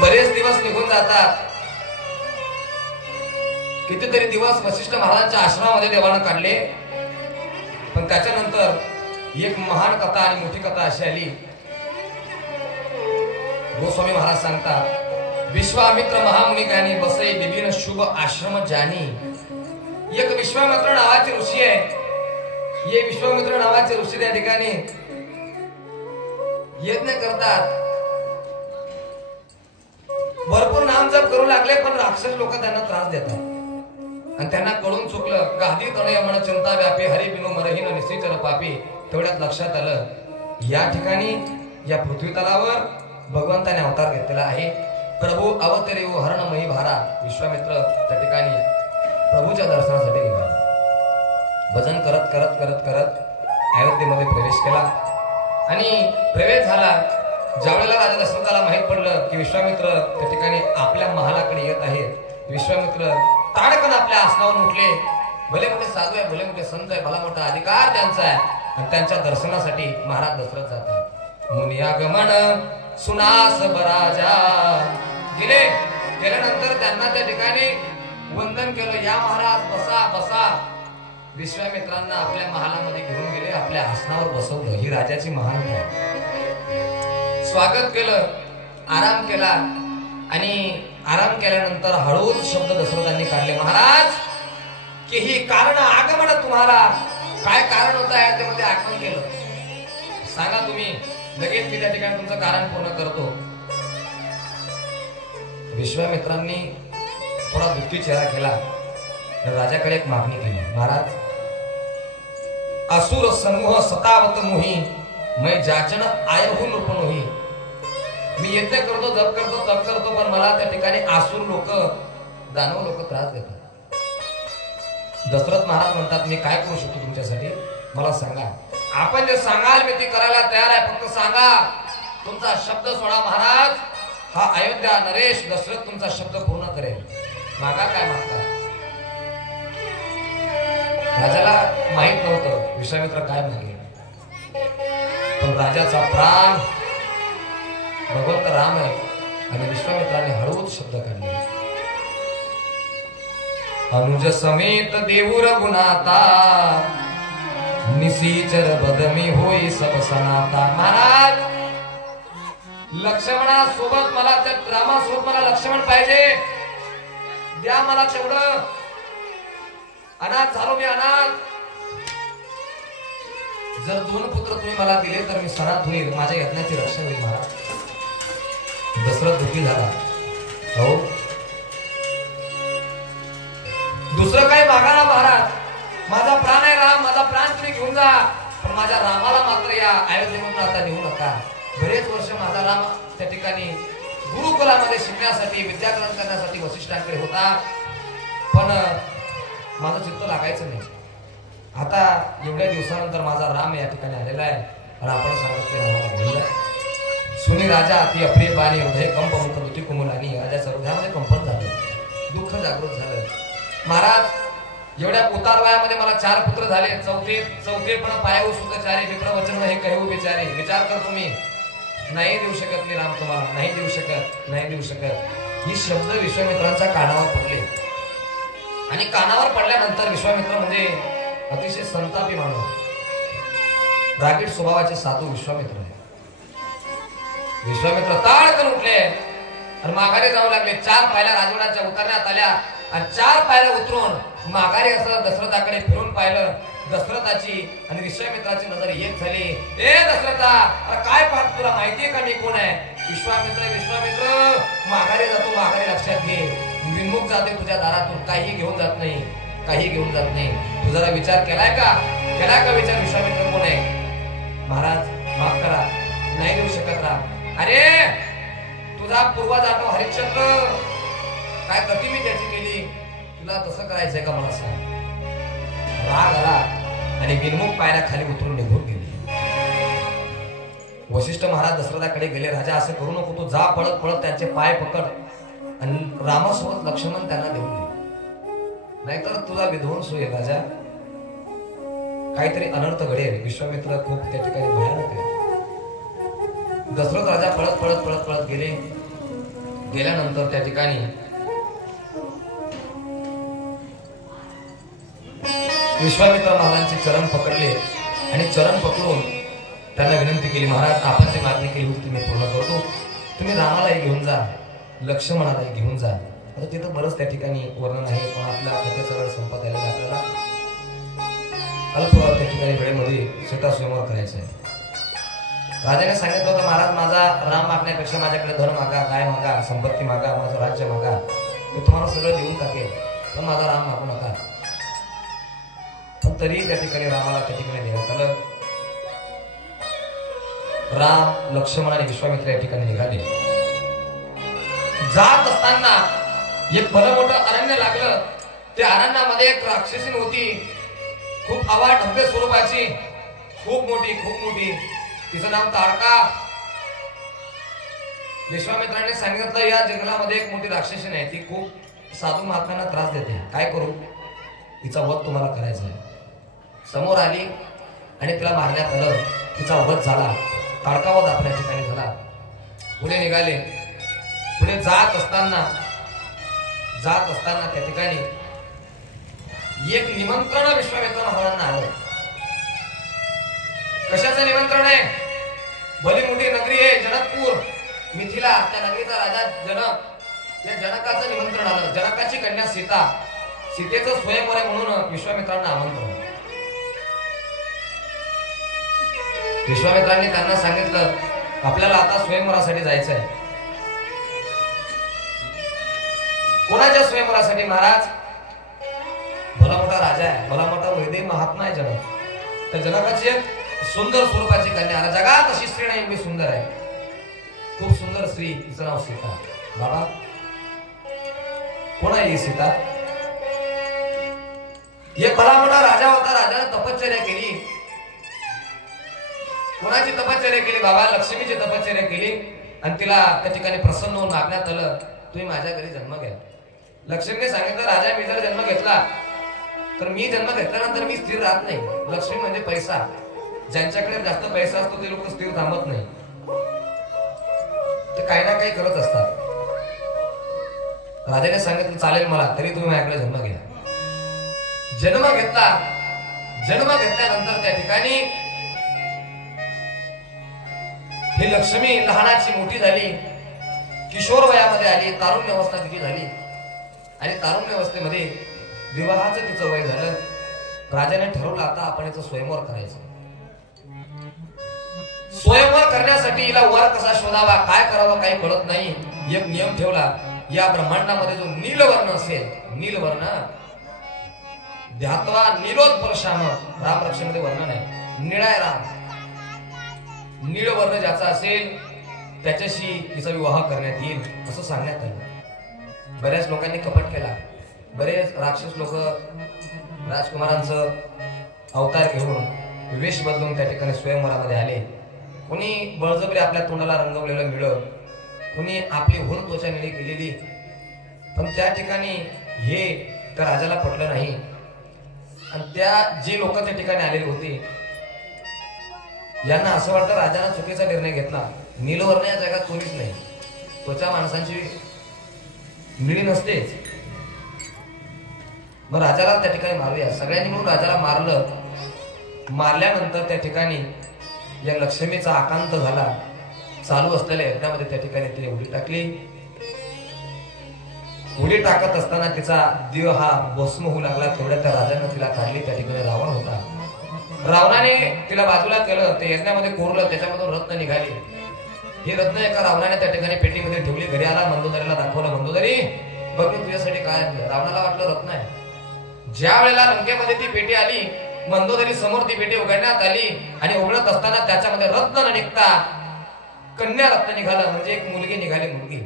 बरेच दिवस निघून जातात. कितीतरी दिवस वशिष्ठ महाराजांच्या आश्रमामध्ये देवानं काढले. पण त्याच्यानंतर एक महान कथा आणि मोठी कथा अशी आली. गोस्वामी महाराज सांगतात, विश्वामित्र महामुनी ज्ञानी बसे विभिन्न शुभ आश्रम जानी. एक विश्वामित्र नावाचे ऋषी आहे. हे विश्वामित्र नावाचे ऋषी त्या ठिकाणी यज्ञ करतात. भरपूर नाम जप करू लागले पण राक्षस लोक त्यांना त्रास देतात. आणि त्यांना कळून चुकलं. गादी तनय मन चिंता व्यापी हरी बिनो मरहीन निश्चिचर पापी. तेवढ्यात लक्षात आलं या ठिकाणी या पृथ्वी तलावर भगवंताने अवतार घेतलेला आहे. प्रभू अवतरे हरणमयी भारा. विश्वामित्र त्या ठिकाणी प्रभूच्या दर्शनासाठी निघाला. भजन करत करत करत करत अयोध्येमध्ये प्रवेश केला. आणि प्रवेश झाला. ज्यावेळेला राजा दशरथाला माहित पडलं की विश्वामित्र त्या ठिकाणी आपल्या महालाकडे येत आहेत, विश्वामित्र ताडकन आपल्या आसनावरून उठले. भले मोठे साधू आहे, भले मोठे संत आहे, भला मोठा अधिकार त्यांचा आहे. आणि त्यांच्या दर्शनासाठी महाराज दशरथ जातात. मुनियागमन सुनास बराजा. गेल्यानंतर त्यांना त्या ठिकाणी वंदन केलं. या महाराज बसा बसा. विश्वामित्रांना आपल्या महालामध्ये घेऊन गेले, आपल्या आसनावर बसवलं. ही राजाची महान आहे. स्वागत केलं, आराम केला. आणि आराम केल्यानंतर हळूच शब्द दशरथांनी काढले, महाराज की ही कारण आगमन तुम्हाला काय कारण होतं अयोध्येमध्ये आगमन केलं सांगा तुम्ही, लगेच मी त्या ठिकाणी तुमचं कारण पूर्ण करतो. विश्वामित्रांनी थोडा दुःखी चेहरा केला. राजाकडे एक मागणी केली, महाराज असुर समूह सतावत मोही मैं जाचन आयहू नृपणोही. मी यज्ञ करतो, जप करतो, तप करतो, पण मला त्या ठिकाणी आसुर लोक, दानव लोक त्रास देतात. दशरथ महाराज म्हणतात, मी काय करू शकतो तुमच्यासाठी मला सांगा. आपण जे सांगाल मी ते करायला तयार आहे, फक्त सांगा. तुमचा शब्द सोडा महाराज. हा अयोध्या नरेश दशरथ तुमचा शब्द पूर्ण करेल. मागा काय मागता. राजाला माहित नव्हतं विश्वामित्र काय मागे, पण राजाचा प्राण भगवंत राम आहे. आणि विश्वामित्राने हळूच शब्द काढले, अनुज समेत देऊ रघुनाथा निसीचर बदमी होई सब सनाता. महाराज लक्ष्मणा सोबत मला, त्या रामासोबत मला लक्ष्मण पाहिजे. द्या मला तेवढं. अनाथ झालो मी, अनाथ. जर 2 पुत्र तुम्ही मला दिले तर मी सनात होईल, माझ्या यज्ञाची रक्षा होईल. महाराज दशरथ दुःखी झाला. हो दुसरं काही मागा ना महाराज. माझा प्राण आहे राम, माझा प्राण तुम्ही घेऊन जा, पण माझ्या रामाला मात्र या अयोध्येमधून आता नेऊ नका. बरेच वर्ष माझा राम त्या ठिकाणी गुरुकुलामध्ये शिकण्यासाठी, विद्याग्रहण करण्यासाठी वशिष्ठांकडे होता, पण माझं चित्त लागायचं नाही. आता एवढ्या दिवसानंतर माझा राम या ठिकाणी आलेला आहे. आणि आपण सांगितलं सुनी राजा अति अप्रिय बाणी हृदय कंप मुख दुती कुमुलानी. राजाच्या हृदयामध्ये कंपन झालं, दुःख जागृत झालं. महाराज एवढ्या उतार वयामध्ये मला 4 पुत्र झाले. चौथे पण पायावर सुद्धा चारे विप्र वचन हे कहू बिचारे. विचार कर तुम्ही नाही देऊ शकत मी राम तुम्हाला, नाही देऊ शकत, नाही देऊ शकत, ही शब्द विश्वामित्रांच्या कानावर पडले. आणि कानावर पडल्यानंतर विश्वामित्र म्हणजे अतिशय संतापी माणूस, रागीट स्वभावाचे साधू विश्वामित्र आहे. विश्वामित्र ताडकन उठले आणि माघारी जाऊ लागले. 4 पायऱ्या राजवाड्याच्या उतरण्यात आल्या आणि 4 पायऱ्या उतरून माघारी असं दशरथाकडे फिरून पाहिलं. दशरथाची आणि विश्वामित्राची नजर एक झाली. ए दशरथा, अरे काय पाहत, तुला माहितीये का मी कोण आहे? विश्वामित्र, विश्वामित्र, माघारी जातो, माघारी लक्षात घे, विमुख जाते तुझ्या दारातून, काही घेऊन जात नाही, काही घेऊन जात नाही. तू जरा विचार केलाय का? केलाय का विचार? विश्वामित्र कोण आहे? महाराज माफ करा, नाही देऊ शकत राम. अरे तुझा पूर्वज आठव हरिश्चंद्र, काय गती मी त्याची केली, तुला तसं करायचंय का मला सांग. राग आला आणि बिनमुख पायऱ्या खाली उतरून निघून गेले. वशिष्ठ महाराज दशरथाकडे गेले. राजा असं करू नको, तू जा पळत पळत त्यांचे पाय पकड आणि रामासोबत लक्ष्मण त्यांना देऊन दे, नाहीतर तुझा विध्वंस होईल राजा, काहीतरी अनर्थ घडेल. विश्वामित्र खूप त्या ठिकाणी भयानक आहे. दशरथ राजा पळत पळत पळत पळत गेले. गेल्यानंतर त्या ठिकाणी विश्वामित्र महाराजांचे चरण पकडले आणि चरण पकडून त्यांना विनंती केली, महाराज आपण जी मागणी केली होती मी पूर्ण करतो, तुम्ही रामालाही घेऊन जा, लक्ष्मणालाही घेऊन जा. आता तिथं बरंच त्या ठिकाणी वर्णन आहे, पण आपल्या कथेचा वेळ संपत आलेला आपल्याला अल्प त्या ठिकाणी वेळेमध्ये सीता स्वयंवर करायचं आहे. राजाने सांगितलं होतं, महाराज माझा राम मागण्यापेक्षा माझ्याकडे धन मागा, गाय मागा, संपत्ती मागा, माझं राज्य मागा, मी तुम्हाला सगळं देऊन टाकेल, पण माझा राम मागू नका. पण तरीही त्या ठिकाणी रामाला त्या ठिकाणी देण्यात आलं. राम, लक्ष्मण आणि विश्वामित्र या ठिकाणी निघाले. जात असताना एक भलं मोठं अरण्य लागलं. त्या अरण्यामध्ये एक राक्षसीन होती, खूप अवाढ भव्य स्वरूपाची, खूप मोठी. तिचं नाव तारका. विश्वामित्राने सांगितलं, या जंगलामध्ये एक मोठी राक्षसीन आहे, ती खूप साधू महात्म्यांना त्रास देते, काय करू? तिचा वध तुम्हाला करायचा आहे. समोर आली आणि तिला मारण्यात आलं. तिचा वध झाला. तारका वध आपल्या ठिकाणी झाला. पुढे निघाले. पुढे जात असताना त्या ठिकाणी एक निमंत्रण विश्वामित्र महाराजांना आलं. कशाचं निमंत्रण आहे? भली मोठी नगरी आहे जनकपूर, मिथिला, त्या नगरीचा राजा जनक, या जनकाचं निमंत्रण आलं. जनकाची कन्या सीता, सीतेचं स्वयंवर आहे म्हणून विश्वामित्रांना आमंत्रण. विश्वामित्रांनी त्यांना सांगितलं, आपल्याला आता स्वयंवरासाठी जायचं आहे. कोणाच्या स्वयंवरासाठी? महाराज भला मोठा राजा आहे, भला मोठा वैदिक महात्मा आहे जनक. त्या जनकाची एक सुंदर स्वरूपाची कन्या, जगात अशी स्त्री नाही एवढी सुंदर आहे, खूप सुंदर स्त्री, तिचं नाव सीता. बाबा कोण आहे ही सीता? एक भला मोठा राजा होता, राजाने तपश्चर्या केली. कोणाची तपश्चर्या केली? बाबा लक्ष्मीची तपश्चर्या केली आणि तिला त्या ठिकाणी प्रसन्न होऊन मागण्यात आलं, तुम्ही माझ्या घरी जन्म घ्या. लक्ष्मीने सांगितलं, राजा मी जर जन्म घेतला तर मी जन्म घेतल्यानंतर मी स्थिर राहत नाही. लक्ष्मी म्हणजे पैसा, ज्यांच्याकडे जास्त पैसा असतो ते लोक स्थिर थांबत नाही, ते काही ना काही करत असतात. राजाने सांगितलं, चालेल मला, तरी तुम्ही माझ्याकडे जन्म घ्या. जन्म घेतला. जन्म घेतल्यानंतर त्या ठिकाणी ही लक्ष्मी लहानाची मोठी झाली, किशोर वयामध्ये आली, तारुण्य अवस्था तिची झाली आणि तारुण्य अवस्थेमध्ये विवाहाचं तिचं वय झालं. राजाने ठरवलं, आता आपण याचं स्वयंवर करायचं. स्वयंवर करण्यासाठी हिला वर कसा शोधावा, काय करावं काही कळत नाही. एक नियम ठेवला, या ब्रह्मांडामध्ये जो नीलवर्ण असेल, नीलवर्ण ध्यात्वा नीलोत्पलश्याम, रामरक्षेमध्ये वर्णन आहे, निळा राम, नीळ वर्ण ज्याचा असेल त्याच्याशी तिचा विवाह करण्यात येईल असं सांगण्यात आलं. बऱ्याच लोकांनी कपट केला. बरेच राक्षस लोक राजकुमारांचं अवतार घेऊन वेश बदलून त्या ठिकाणी स्वयंवरामध्ये आले. कोणी बळजबरी आपल्या तोंडाला रंगवलेलं निळ, कोणी आपली हुन त्वचा निळी केलेली. पण त्या ठिकाणी हे त्या राजाला पटलं नाही आणि त्या जे लोक त्या ठिकाणी आलेले होते यांना असं वाटतं राजाने चुकीचा निर्णय घेतला. नीलवर्ण या जगात कोणीच नाही. त्वचा माणसांची निळी नसतेच. मग राजाला त्या ठिकाणी मारूया. सगळ्यांनी मिळून राजाला मारलं. मारल्यानंतर त्या ठिकाणी या लक्ष्मीचा आकांत झाला. चालू असलेल्या यज्ञामध्ये त्या ठिकाणी तिने उडी टाकली. उडी टाकत असताना तिचा देव हा भस्म होऊ लागला. तेवढ्या त्या राजाने तिला काढली. त्या ठिकाणी रावण होता. रावणाने तिला बाजूला केलं. ते यज्ञामध्ये कोरलं. त्याच्यामधून रत्न निघाली. ही रत्न एका रावणाने त्या ठिकाणी पेटीमध्ये ठेवली. घरी आला. मंदोदरीला दाखवलं. मंदोदरी बघ तुझ्यासाठी काय आणलं. रावणाला वाटलं रत्न आहे. ज्या वेळेला लंकेमध्ये ती पेटी आली, मंदोदरी समोर ती पेटी उघडण्यात आली आणि उघडत असताना त्याच्यामध्ये रत्न न निघता कन्या रत्न निघालं. म्हणजे एक मुलगी निघाली. मुलगी.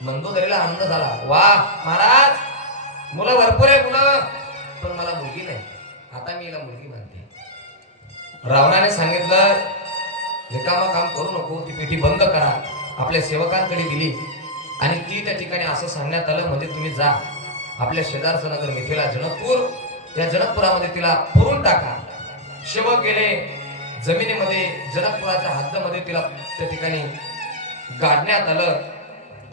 मंदोदरीला आनंद झाला. वा महाराज, मुलं भरपूर आहे मुलं, पण मला मुलगी नाही. आता मी हिला मुलगी मानते. रावणाने सांगितलं रिकामं काम करू नको. ती पेटी बंद करा. आपल्या सेवकांकडे दिली आणि ती त्या ठिकाणी असं सांगण्यात आलं म्हणजे तुम्ही जा आपल्या शेजारचं नगर मिथिला जनकपूर, या जनकपुरामध्ये तिला पुरून टाका. सेवक गेले. जमिनीमध्ये जनकपुराच्या हद्दमध्ये तिला त्या ठिकाणी गाडण्यात आलं.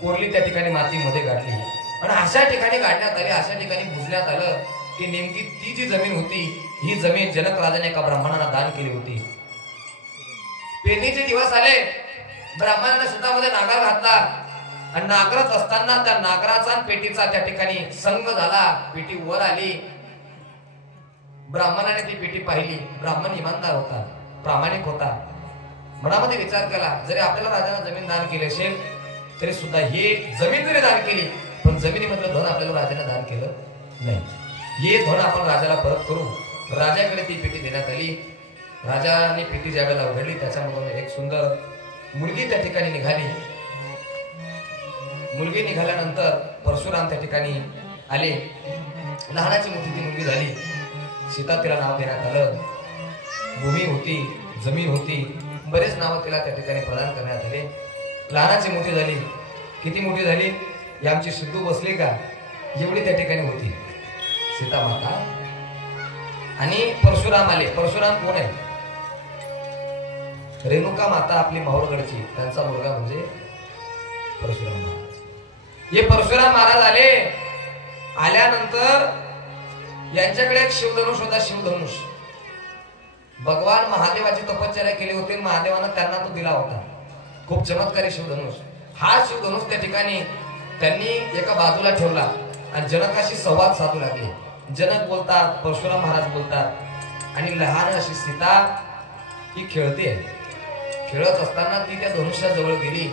कोरली त्या ठिकाणी मातीमध्ये गाडली. आणि अशा ठिकाणी गाडण्यात आली, अशा ठिकाणी बुजण्यात आलं की नेमकी ती जी जमीन होती, ही जमीन जनक राजाने एका ब्राह्मणाला दान केली होती. पेरणीचे दिवस आले. ब्राह्मणाने शेतामध्ये नागर घातला आणि नागरत असताना त्या नागराचा आणि पेटीचा त्या ठिकाणी संग झाला. पेटी वर आली. ब्राह्मणाने ती पेटी पाहिली. ब्राह्मण इमानदार होता, प्रामाणिक होता. मनामध्ये विचार केला, जरी आपल्याला राजाने जमीन दान केली असेल तरी सुद्धा हे जमीन जरी दान केली, पण जमिनीमधलं धन आपल्याला राजाने दान केलं नाही. हे धन आपण राजाला परत करू. राजाकडे ती पेटी देण्यात आली. राजाने पेटी ज्या वेळेला उघडली, त्याच्यामधून एक सुंदर मुलगी त्या ठिकाणी निघाली. मुलगी निघाल्यानंतर परशुराम त्या ठिकाणी आले. लहानाची मोठी ती मुलगी झाली. सीता तिला नाव देण्यात आलं. भूमी होती, जमीन होती, बरेच नाव तिला त्या ठिकाणी प्रदान करण्यात आले. लहानाची मोठी झाली. किती मोठी झाली? ही आमची सिद्धू बसली का एवढी त्या ठिकाणी होती सीता माता. आणि परशुराम आले. परशुराम कोण आहे? रेणुका माता आपली माहूरगडची, त्यांचा मुलगा म्हणजे परशुराम महाराज. हे परशुराम महाराज आले. आल्यानंतर यांच्याकडे एक शिवधनुष होता. शिवधनुष भगवान महादेवाची तपश्चर्या केली होती. महादेवानं त्यांना तो दिला होता. खूप चमत्कारी शिवधनुष. हा शिवधनुष त्या ठिकाणी त्यांनी एका बाजूला ठेवला आणि जनकाशी संवाद साधू लागले. जनक बोलतात, परशुराम महाराज बोलतात आणि लहान अशी सीता ही खेळते. खेळत असताना ती त्या धनुष्याजवळ गेली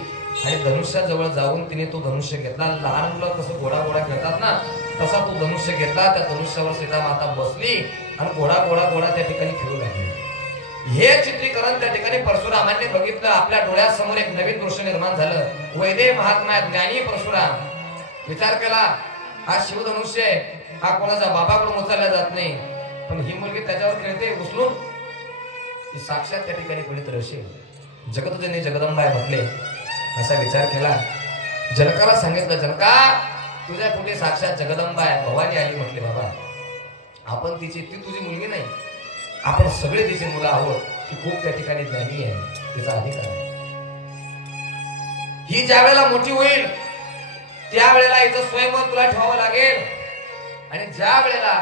आणि धनुष्याजवळ जाऊन तिने तो धनुष्य घेतला. लहान मुलं कसं घोडा घोडा खेळतात ना, तसा तो धनुष्य घेतला. त्या धनुष्यावर सीता माता बसली आणि घोडा घोडा घोडा त्या ठिकाणी खेळू लागली. हे चित्रीकरण त्या ठिकाणी परशुरामांनी बघितलं. आपल्या डोळ्यासमोर एक नवीन दृश्य निर्माण झालं. वैदे महात्मा ज्ञानी परशुराम. विचार केला, हा शिवधनुष्य आहे, हा कोणाचा बाबाकडून उचलला जात नाही, पण ही मुलगी त्याच्यावर खेळते उचलून. ही साक्षात त्या ठिकाणी कोणीतरी असेल. जगतजननी जगदंबा म्हटले. असा विचार केला. जनकाला सांगितलं, जनका तुझ्या कुठे साक्षात जगदंबा आहे, भवानी आली. म्हटले बाबा आपण ती तुझी मुलगी नाही, आपण सगळे तिची मुलं आहोत. ती खूप त्या ठिकाणी ज्ञानी आहे, तिचा अधिकार आहे. ही ज्या वेळेला मोठी होईल त्यावेळेला हिचं स्वयंवर तुला ठेवावं लागेल. आणि ज्या वेळेला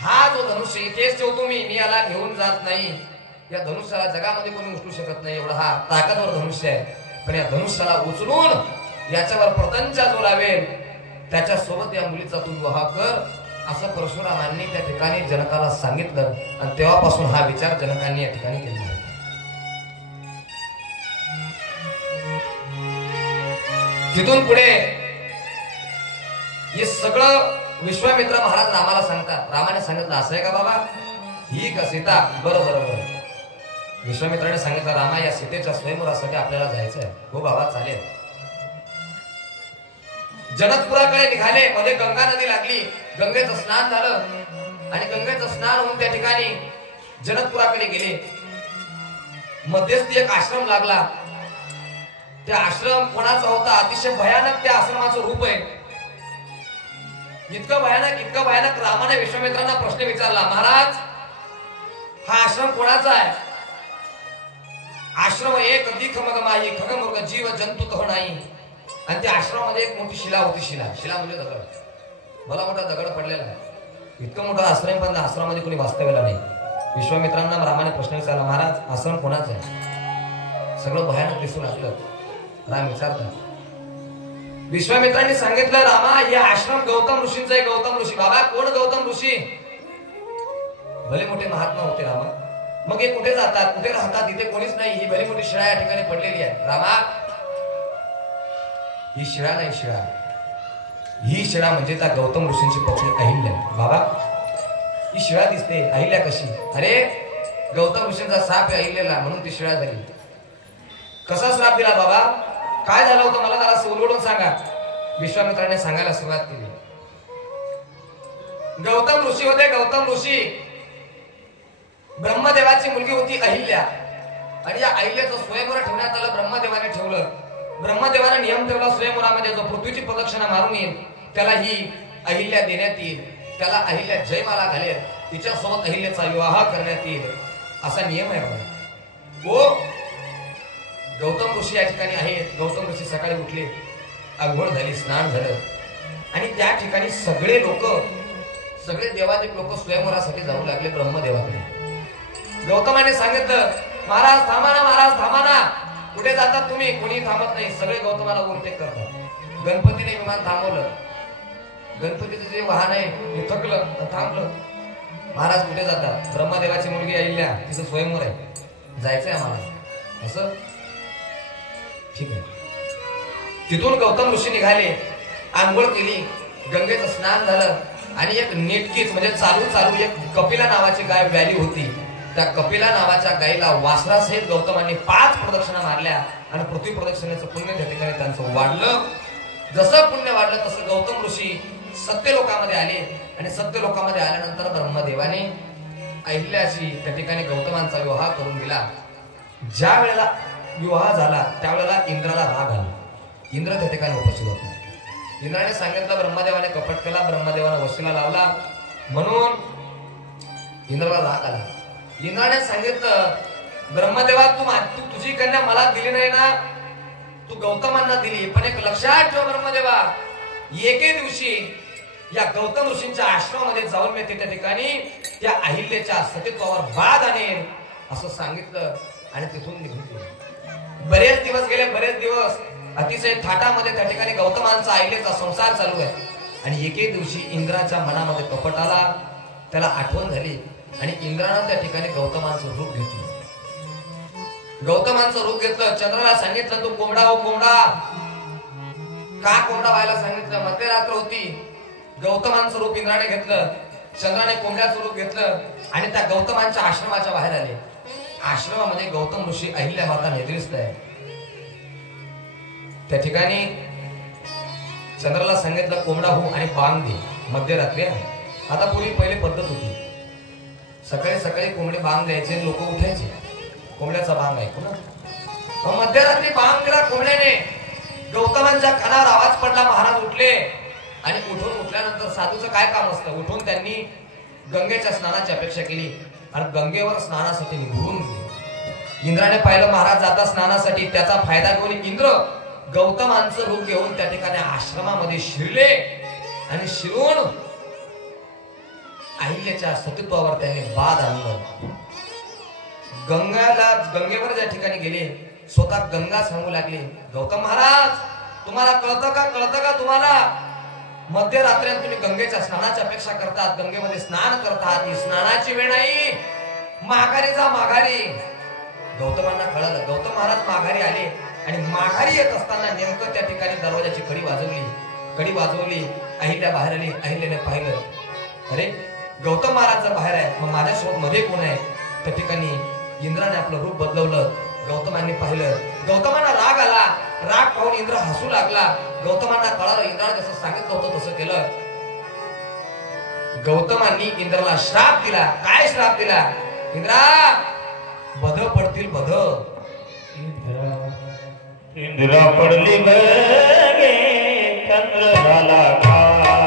हा जो धनुष्य इथेच ठेवतो मी याला घेऊन जात नाही. या धनुष्याला जगामध्ये कोणी उचलू शकत नाही, एवढा हा ताकदवर धनुष्य आहे. पण या धनुष्याला उचलून याच्यावर पतंचा जो लावेल त्याच्या सोबत या मुलीचा तू विवाह कर, असं परशुरामांनी त्या ठिकाणी जनकाला सांगितलं. आणि तेव्हापासून हा विचार जनकांनी या ठिकाणी केला. तिथून पुढे हे सगळं विश्वामित्र महाराज रामाला सांगतात. रामाने सांगितलं, असं आहे का बाबा, ही का सीता? बरं बरं बरं. विश्वामित्राने सांगितलं, रामा या सीतेच्या स्वयंवरासाठी आपल्याला जायचं आहे. हो बाबा चालेल. जनकपुराकडे निघाले. मध्ये गंगा नदी लागली. गंगेचं स्नान झालं आणि गंगेचं स्नान होऊन त्या ठिकाणी जनकपुराकडे गेले. मध्यस्थी एक आश्रम लागला. त्या आश्रम कोणाचा होता? अतिशय भयानक त्या आश्रमाचं रूप आहे. इतकं भयानक रामाने विश्वामित्रांना प्रश्न विचारला, महाराज हा आश्रम कोणाचा आहे? आश्रम एक दिख मग माई खग मृग जीव जंतू कह नाही. आणि त्या आश्रमामध्ये एक मोठी शिला होती. शिला म्हणजे दगड. मला मोठा दगड पडलेला आहे. इतकं मोठा आश्रम पण आश्रमामध्ये कोणी वास्तव्याला नाही. विश्वामित्रांना रामाने प्रश्न विचारला, महाराज आश्रम कोणाचं आहे? सगळं भयानक दिसू लागलं. राम विचारतात. विश्वामित्रांनी सांगितलं, रामा या आश्रम गौतम ऋषींचा आहे. गौतम ऋषी. बाबा कोण गौतम ऋषी? भले मोठे महात्मा होते रामा. मग हे कुठे जातात, कुठे राहतात? इथे कोणीच नाही. ही भली मोठी शिळा या ठिकाणी पडलेली आहे. रामा ही शिळा नाही. ही शिळा म्हणजे त्या गौतम ऋषींची पत्नी अहिल्या. बाबा ही शिळा दिसते, अहिल्या कशी? अरे गौतम ऋषींचा साप आहे अहिल्याला, म्हणून ती शिळा झाली. कसा श्राप दिला बाबा? काय झालं होतं मला जरा उलगडून सांगा. विश्वामित्राने सांगायला सुरुवात केली. गौतम ऋषी होते. गौतम ऋषी ब्रह्मदेवाची मुलगी होती अहिल्या. आणि या अहिल्याचं स्वयंवर ठेवण्यात आलं. ब्रह्मदेवाने ठेवलं. ब्रह्मदेवाने नियम ठेवला, स्वयंवरामध्ये जो पृथ्वीची प्रदक्षिणा मारून येईल त्याला ही अहिल्या देण्यात येईल. त्याला अहिल्या जयमाला घालेल. तिच्यासोबत अहिल्याचा विवाह करण्यात येईल, असा नियम आहे बघा. वो गौतम ऋषी या ठिकाणी आहेत. गौतम ऋषी सकाळी उठले, आंघोळ झाली, स्नान झालं आणि त्या ठिकाणी सगळे देवादेव लोक स्वयंवरासाठी जाऊ लागले ब्रह्मदेवाकडे. गौतमाने सांगितलं, महाराज थांबा ना, महाराज थांबा ना. कुठे जातात तुम्ही? कोणी थांबत नाही. सगळे गौतमाला ओव्हरटेक करतात. गणपतीने विमान थांबवलं. गणपतीचं जे वाहन आहे हे थकलं, थांबलं. महाराज कुठे जातात? ब्रह्मदेवाची मुलगी अहिल्या, तिचं स्वयंवर आहे, जायचंय आम्हाला. असं ठीक आहे. तिथून गौतम ऋषी निघाले, आंघोळ केली, गंगेचं स्नान झालं आणि एक नेटकीच म्हणजे चालू एक कपिला नावाची गाय व्याली होती. त्या कपिला नावाच्या गायीला वासरासहित गौतमांनी 5 प्रदक्षिणा मारल्या आणि पृथ्वी प्रदक्षिणेचं पुण्य त्या ठिकाणी त्यांचं वाढलं. जसं पुण्य वाढलं तसं गौतम ऋषी सत्य लोकामध्ये आले आणि सत्य लोकामध्ये आल्यानंतर ब्रह्मदेवाने अहिल्याशी त्या ठिकाणी गौतमांचा विवाह करून दिला. ज्या वेळेला विवाह झाला त्यावेळेला इंद्राला राग आला. इंद्र त्या ठिकाणी उपस्थित होता. इंद्राने सांगितलं, ब्रह्मदेवाने कपट केला, ब्रह्मदेवाने वशीला लावला म्हणून इंद्राला राग आला. इंद्राने सांगितलं, ब्रह्मदेवा तू तुझी कन्या मला दिली नाही ना, तू गौतमांना दिली. पण एक लक्षात ठेव ब्रह्मदेवा, एके दिवशी या गौतम ऋषींच्या आश्रमामध्ये जाऊन मी त्या ठिकाणी त्या अहिल्याच्या सतीत्वावर बाध आणेन असं सांगितलं आणि तिथून निघून गेले. बरेच दिवस गेले. बरेच दिवस अतिशय थाटामध्ये त्या ठिकाणी गौतमांचा अहिल्याचा संसार चालू आहे. आणि एके दिवशी इंद्राच्या मनामध्ये कपट आला, त्याला आठवण झाली आणि इंद्रानं त्या ठिकाणी गौतमांचं रूप घेतलं. गौतमांचं रूप घेतलं. चंद्राला सांगितलं, तू कोंबडा हो कोंबडा. का कोंबडा व्हायला सांगितलं? मध्यरात्र होती. गौतमांचं रूप इंद्राने घेतलं, चंद्राने कोंबड्याचं रूप घेतलं आणि त्या गौतमांच्या आश्रमाच्या बाहेर आले. आश्रमामध्ये गौतम ऋषी अहिल्या माता निद्रिस्त आहे. त्या ठिकाणी चंद्राला सांगितलं, कोंबडा हो आणि बांग दे. मध्यरात्री आहे. आता पूर्वी पहिले पद्धत होती, सकाळी सकाळी कोंबडे बांग द्यायचे, लोक उठायचे. कोंबड्याचा बांग ऐकू ना. मध्यरात्री बांग दिला कोंबड्याने. गौतमांच्या कानावर आवाज पडला. महाराज उठले आणि उठल्यानंतर साधूचं काय काम असतं? उठून त्यांनी गंगेच्या स्नानाची अपेक्षा केली आणि गंगेवर स्नानासाठी निघून गेले. इंद्राने पाहिलं महाराज जाता स्नानासाठी. त्याचा फायदा घेऊन इंद्र गौतमांचं रूप घेऊन त्या ठिकाणी आश्रमामध्ये शिरले आणि शिरून अहिल्याच्या सतीत्वावर त्यांनी बाध आणलं. गंगेवर ज्या ठिकाणी गेले, स्वतः गंगा सांगू लागले, गौतम महाराज तुम्हाला कळतं का तुम्हाला? मध्यरात्री तुम्ही गंगेच्या स्नानाची अपेक्षा करतात, गंगेमध्ये स्नान करतात. ही स्नानाची वेळ नाही, माघारी जा माघारी. गौतमांना कळलं. गौतम महाराज माघारी आले आणि माघारी येत असताना नेमकं त्या ठिकाणी दरवाजाची कडी वाजवली. अहिल्या बाहेर आली. अहिल्याने पाहिलं, अरे गौतम महाराज जर बाहेर आहे मग माझ्यासोबत मध्ये कोण आहे? त्या ठिकाणी इंद्राने आपलं रूप बदलवलं. गौतमांनी पाहिलं. गौतमांना राग आला. राग पाहून इंद्र हसू लागला. गौतमांना कळालं इंद्राने जसं सांगितलं होतं तसं केलं. गौतमांनी इंद्राला श्राप दिला. काय श्राप दिला? इंद्रा बध पडतील बध. इंद्रा पडली बगे चंद्र झाला काळा.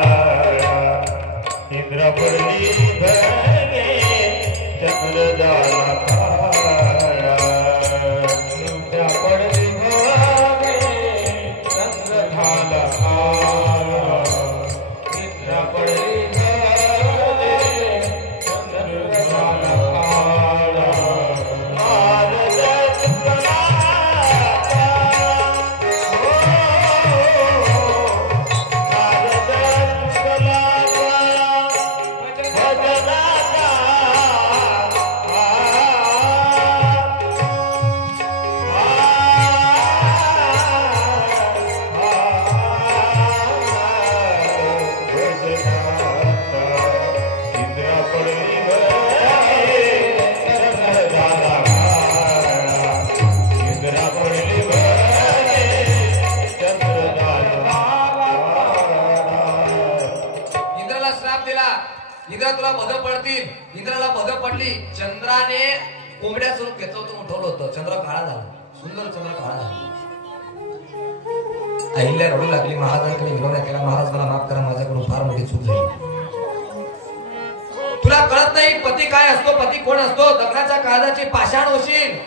इंद्रा पडली बगे चंद्र झाला काळा. इंद्राला श्राप दिला, इंद्रा तुला बद पडतील. इंद्राला बद पडली. चंद्राने कोंबड्या स्वरूप घेतलं होतं, उठवलं होतं. चंद्र काळा झाला, सुंदर चंद्र काळा झाला. अहिल्या रडू लागली. महाराजांकडे विनवण्या केला, महाराज मला माफ करा, माझ्याकडून फार मोठी चूक झाली. तुला कळत नाही पती काय असतो, पती कोण असतो, दगडाच्या काळजाची पाषाण होशील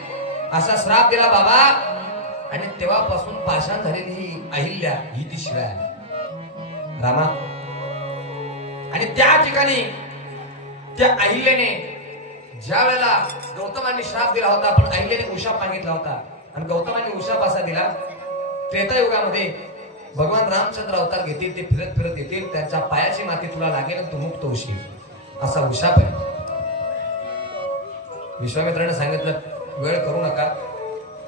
असा श्राप दिला बाबा. आणि तेव्हापासून पाषाण झालेली ही अहिल्या ही ती शिळा आहे रामा. आणि त्या ठिकाणी त्या अहिल्याने ज्या वेळेला गौतमांनी श्राप दिला होता, पण अहिल्याने उशाप मागितला होता आणि गौतमांनी उशाप असा दिला. त्रेतायुगामध्ये भगवान रामचंद्र अवतार घेतील, ते फिरत फिरत येतील, त्यांच्या पायाची माती तुला लागेल आणि तू मुक्त होशील असा उशाप आहे. विश्वामित्राने सांगितलं वेळ करू नका,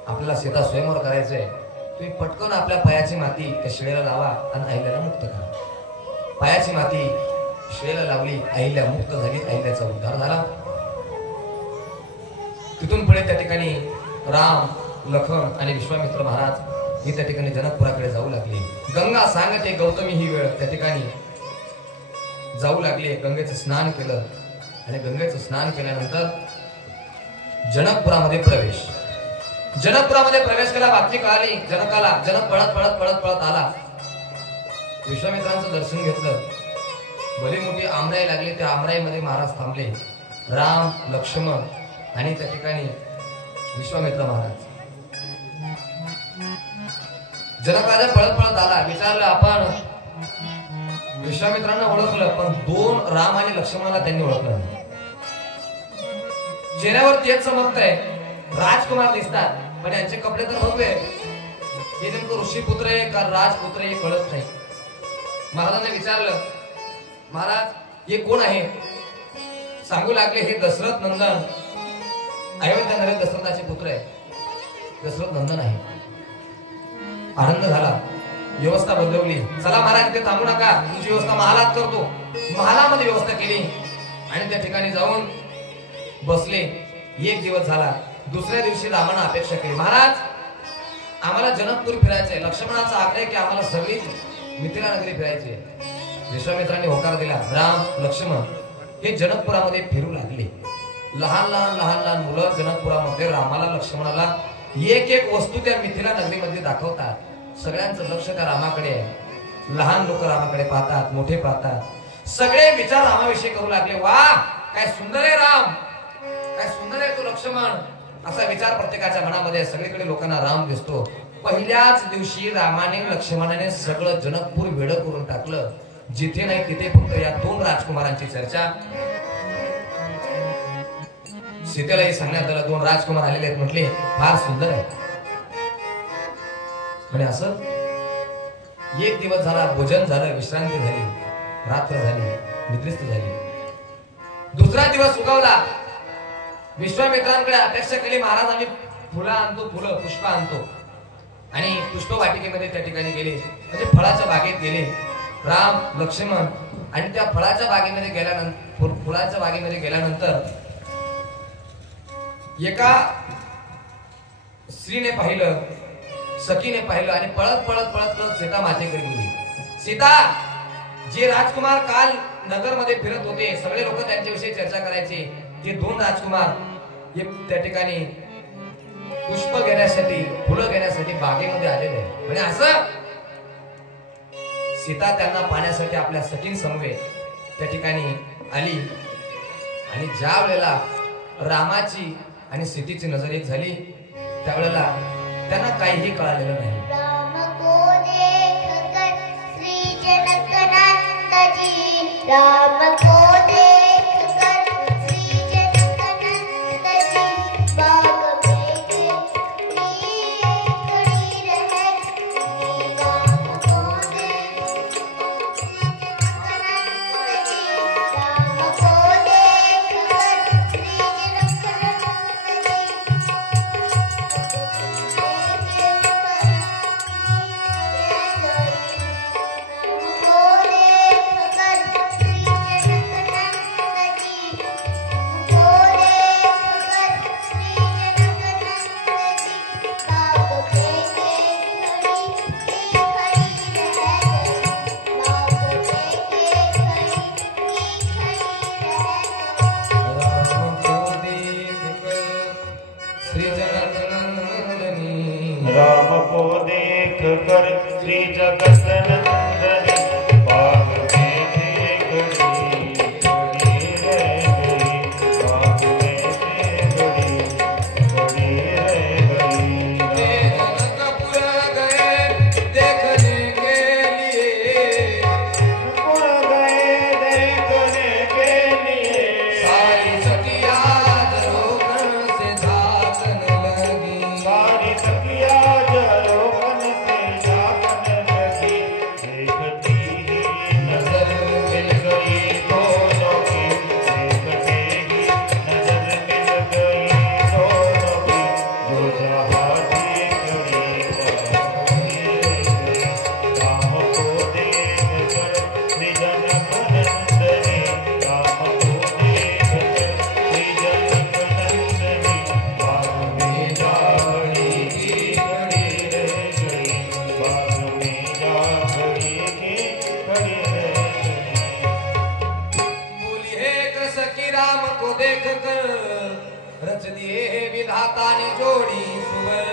आपल्याला सीता स्वयंवर करायचंय, तुम्ही पटकन आपल्या पायाची माती त्या शिळेला लावा आणि अहिल्याला मुक्त करा. पायाची माती शिळेला लावली, अहिल्या मुक्त झाली, अहिल्याचा उद्धार झाला. तिथून पुढे त्या ठिकाणी राम, लखन आणि विश्वामित्र महाराज ही त्या ठिकाणी जनकपुराकडे जाऊ लागली. गंगा सांगते गौतमी ही वेळ त्या ठिकाणी जाऊ लागली. गंगेचं स्नान केलं आणि गंगेचं स्नान केल्यानंतर जनकपुरामध्ये प्रवेश. जनकपुरामध्ये प्रवेश केला, बातमी कळाली जनकाला. जनक पळत पळत पळत पळत आला, विश्वामित्रांचं दर्शन घेतलं. भली मोठी आमराई लागली, त्या आमराईमध्ये महाराज थांबले. राम, लक्ष्मण आणि त्या ठिकाणी विश्वामित्र महाराज. जनक राजा पळत पळत आला, विचारलं आपण विश्वामित्रांना ओळखलं, पण दोन राम आणि लक्ष्मणाला त्यांनी ओळखलं नाही. चेहऱ्यावर तेच चमकतंय, राजकुमार दिसतात, पण यांचे कपडे तर भगवे. हे नेमकं ऋषीपुत्र आहे का राजपुत्र हे कळत नाही. महाराजांनी विचारलं, महाराज हे कोण आहे? सांगू लागले, हे दशरथ नंदन, अयोध्या नरेश दशरथाचे पुत्र आहे. दशरथ नंदन आहे. आनंद झाला, व्यवस्था बदलवली. चला महाराज इथे थांबू नका, तुमची व्यवस्था महालात करतो. महालामध्ये व्यवस्था केली आणि त्या ठिकाणी जाऊन बसले. एक दिवस झाला. दुसऱ्या दिवशी रामानं अपेक्षा केली, महाराज आम्हाला जनकपूर फिरायचंय. लक्ष्मणाचा आग्रह की आम्हाला सगळी मिथिला नगरी फिरायची आहे. विश्वामित्रांनी होकार दिला. राम, लक्ष्मण हे जनकपुरामध्ये फिरू लागले. लहान लहान लहान लहान मुलं जनकपुरामध्ये रामाला, लक्ष्मणाला एक एक वस्तू त्या मिथिला नगरीमध्ये दाखवतात. सगळ्यांचं लक्ष त्या रामाकडे आहे. लहान लोक रामाकडे पाहतात, मोठे पाहतात. सगळे विचार रामाविषयी करू लागले. वा काय सुंदर आहे राम, काय सुंदर आहे तो लक्ष्मण, असा विचार प्रत्येकाच्या मनामध्ये. सगळीकडे लोकांना राम दिसतो. पहिल्याच दिवशी रामाने लक्ष्मणाने सगळं जनकपूर वेड करून टाकलं. जिथे नाही तिथे फक्त या दोन राजकुमारांची चर्चा. सीतेलाही सांगण्यात आलं, दोन राजकुमार आलेले आहेत, म्हटले फार सुंदर आहे. म्हणजे असं एक दिवस झाला, भोजन झालं, विश्रांती झाली, रात्र झाली, निद्रिस्त झाली. दुसरा दिवस उगवला. विश्वामित्रांकडे अपेक्षा केली, महाराज आम्ही फुलं आणतो, फुलं पुष्प आणतो. आणि पुष्प वाटिकेमध्ये त्या ठिकाणी गेले, म्हणजे फळाच्या बागेत गेले. राम, लक्ष्मण आणि त्या फळाच्या बागेमध्ये गेल्यानंतर, फुलाच्या बागेमध्ये गेल्यानंतर एका स्त्रीने पाहिलं, सखीने पाहिलं आणि पळत पळत पळत पळत सीता मातेकडे गेली. सीता, जे राजकुमार काल नगरमध्ये फिरत होते, सगळे लोक त्यांच्याविषयी चर्चा करायचे, ते दोन राजकुमार त्या ठिकाणी पुष्प घेण्यासाठी, फुलं घेण्यासाठी बागेमध्ये आलेले आहे. म्हणजे असं सीता त्यांना पाहण्यासाठी आपल्या सखीन समवेत त्या ठिकाणी आली. आणि ज्या वेळेला रामाची आणि सीतेची नजर एक झाली, त्यावेळेला त्यांना काहीही कळालेलं नाही. राम को देखकर श्री जनकनंदजी, राम को देखकर श्री जनकनंदजी, बाग में खड़ी रहे। राम को देखकर श्री जनकनंदजी, राम को देखकर श्री जनकनंदजी, राम को देखकर श्री हाथाने जोड़ी सुवर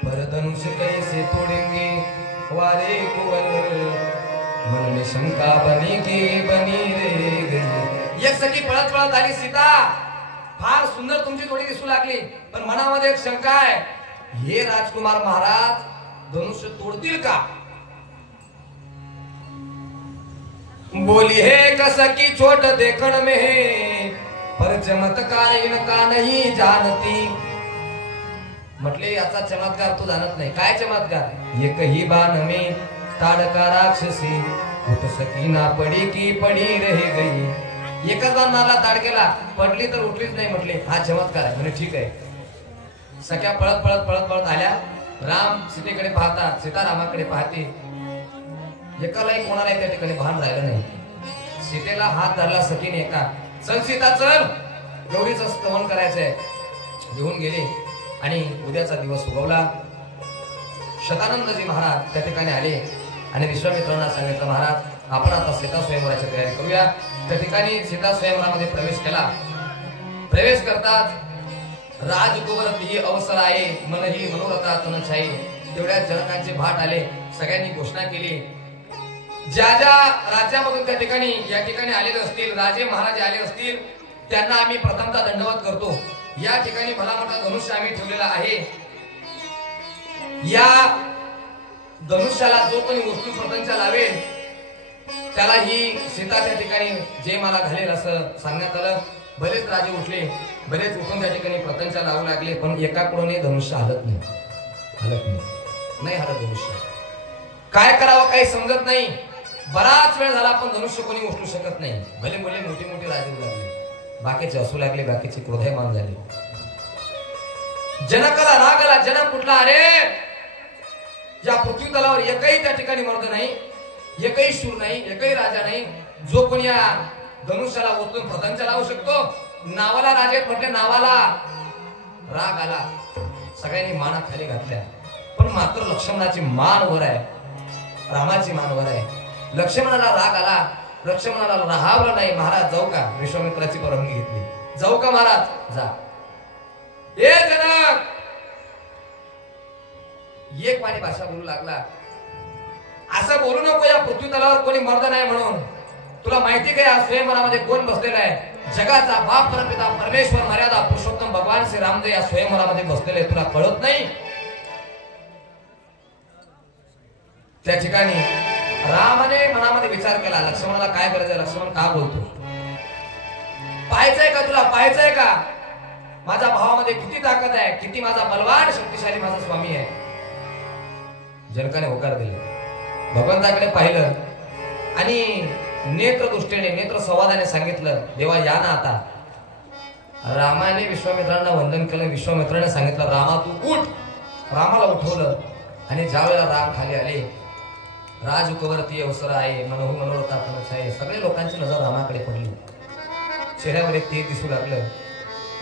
पर धनुष कैसे तोड़ेंगे वारे कुंवर मन में शंका बनी रे गई। एक सखी पळत पळत आली सीता फार सुंदर तुमची जोडी दिसू लागली पण मनामध्ये एक शंका आहे हे राजकुमार महाराज धनुष्य तोड़तील का। बोली है कसकी छोट देखण में है पर चमत्कार इनका नहीं जानती। म्हटले याचा चमत्कार तू जाणत नाही। काय चमत्कार। एकही बाण में ताड़का राक्षसी उठ सकी ना पडी की पडी रह गई। एकच बाण मारला ताडकेला पडली तर उठलीच नाही। म्हटले हा चमत्कार आहे। म्हणे ठीक आहे। सख्या पळत पळत पळत पळत आल्या। राम सीतेकडे पाहतात सीता रामाकडे पाहते। एकालाही कोणालाही त्या ठिकाणी भान राहिलं नाही। सीतेला हात धरला सखीने एका चल सीता चल गौरीचं स्तवन करायचंय। घेऊन गेले आणि उद्याचा दिवस उगवला। शतानंदजी महाराज त्या ठिकाणी आले आणि विश्वामित्रांना सांगितलं महाराज आपण आता सीता स्वयंवराची तयारी करूया। त्या ठिकाणी सीता स्वयंवरामध्ये प्रवेश केला। प्रवेश करतात राजकुवरती अवसर आहे मनही मनोरथा तन छाई। तेवढ्या जनकांचे भाट आले। सगळ्यांनी घोषणा केली ज्या ज्या राज्यामधून त्या ठिकाणी या ठिकाणी आलेले असतील राजे महाराजे आले असतील त्यांना आम्ही प्रथमतः दंडवत करतो। या ठिकाणी भला मोठा धनुष्य आम्ही ठेवलेला आहे। या धनुष्याला जो कोणी वस्तू प्रपंच लावेल त्याला ही सीता त्या ठिकाणी जे मला घालेल असं सांगण्यात आलं। बरेच राजे उठले बरेच उठून त्या ठिकाणी प्रपंच लावू लागले पण एकाकडूनही धनुष्य हलत नाही हलत धनुष्य। काय करावं काही समजत नाही। बराच वेळ झाला पण धनुष्य कोणी उचलू शकत नाही। भले भले मोठी मोठी राजे लागले बाकीचे असू लागले बाकीचे क्रोधायमान झाले। जनकाला राग आला। जनक कुठला अरे या पृथ्वी तलावर एकही त्या ठिकाणी मर्द नाही एकही शूर नाही एकही राजा नाही जो कोणी या धनुष्याला ओतून प्रपंच लावू शकतो। नावाला राजे म्हटले नावाला राग आला। सगळ्यांनी माना खाली घातल्या पण मात्र लक्ष्मणाची मान वर आहे रामाची मान वर आहे। लक्ष्मणाला राग आला। लक्ष्मणाला राहावलं नाही। महाराज जाऊ का विश्वामित्राची परवानगी घेतली। जाऊ का महाराज जा। हे जनक एक पाणी भाषा बोलू लागला असं बोलू नको या पृथ्वी तलावर कोणी मर्द नाही म्हणून। तुला माहिती काय या स्वयंवरामध्ये कोण बसलेला आहे। जगाचा बाप परमपिता परमेश्वर मर्यादा पुरुषोत्तम भगवान श्री रामदेव या स्वयंवरामध्ये बसलेले तुला कळत नाही। त्या ठिकाणी रामाने मनामध्ये विचार केला लक्ष्मणाला काय गरज आहे। लक्ष्मण का बोलतो पाहायचंय का तुला पाहायचंय का माझ्या भावामध्ये किती ताकद आहे किती माझा बलवान शक्तिशाली माझा स्वामी आहे। जनकाने होकार दिले भगवंताकडे पाहिलं आणि नेत्र दृष्टीने नेत्र संवादाने सांगितलं देवा या ना आता। रामाने विश्वामित्रांना वंदन केलं। विश्वामित्राने सांगितलं रामा तू उठ। रामाला उठवलं आणि ज्या वेळेला राम खाली आले राजकुवरती अवसर आहे मनोहू मनोरथा तनच आहे। सगळे लोकांची नजर रामाकडे पडली। चेहऱ्यावर एक तेज दिसू लागलं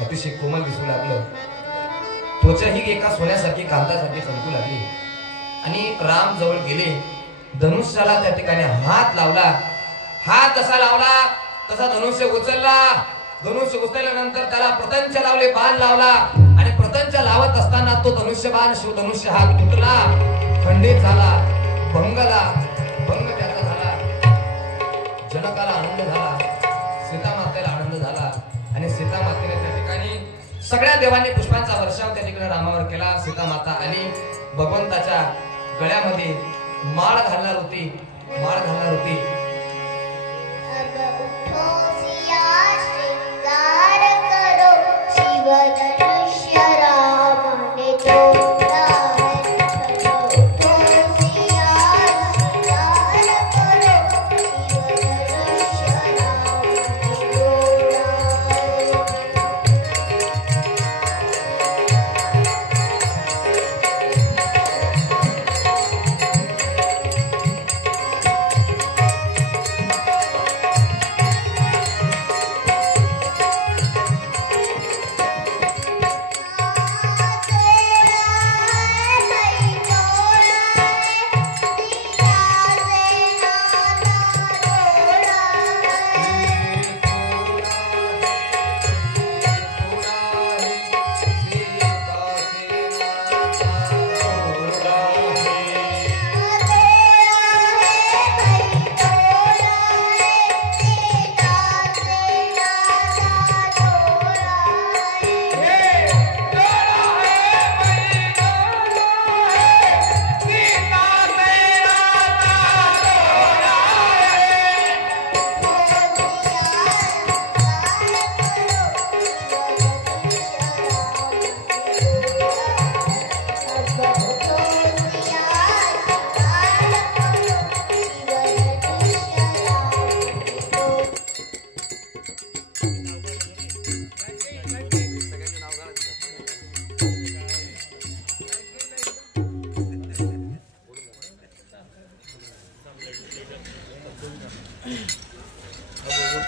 अतिशय कोमल दिसू लागलं। त्वचा ही एका सोन्यासारखी कांतासारखी चमकू लागली आणि राम जवळ गेले धनुष्याला त्या ठिकाणी हात लावला। हात जसा लावला तसा धनुष्य उचलला। धनुष्य उचलल्यानंतर त्याला प्रतंच लावले बाण लावला आणि प्रतंच लावत असताना तो धनुष्य बाण शिवधनुष्य हा तुटला खंडित झाला भंग त्याचा झाला। जनकाला आनंद झाला सीता मातेला आनंद झाला आणि सीता मातेने त्या ठिकाणी सगळ्या देवांनी पुष्पांचा वर्षाव त्या ठिकाणी रामावर केला। सीता माता आली भगवंताच्या गळ्यामध्ये माळ घालणार होती।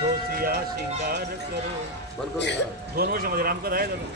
तो सिया शिंगार करो. 2 वर्षामध्ये रामकथा आहे दादा.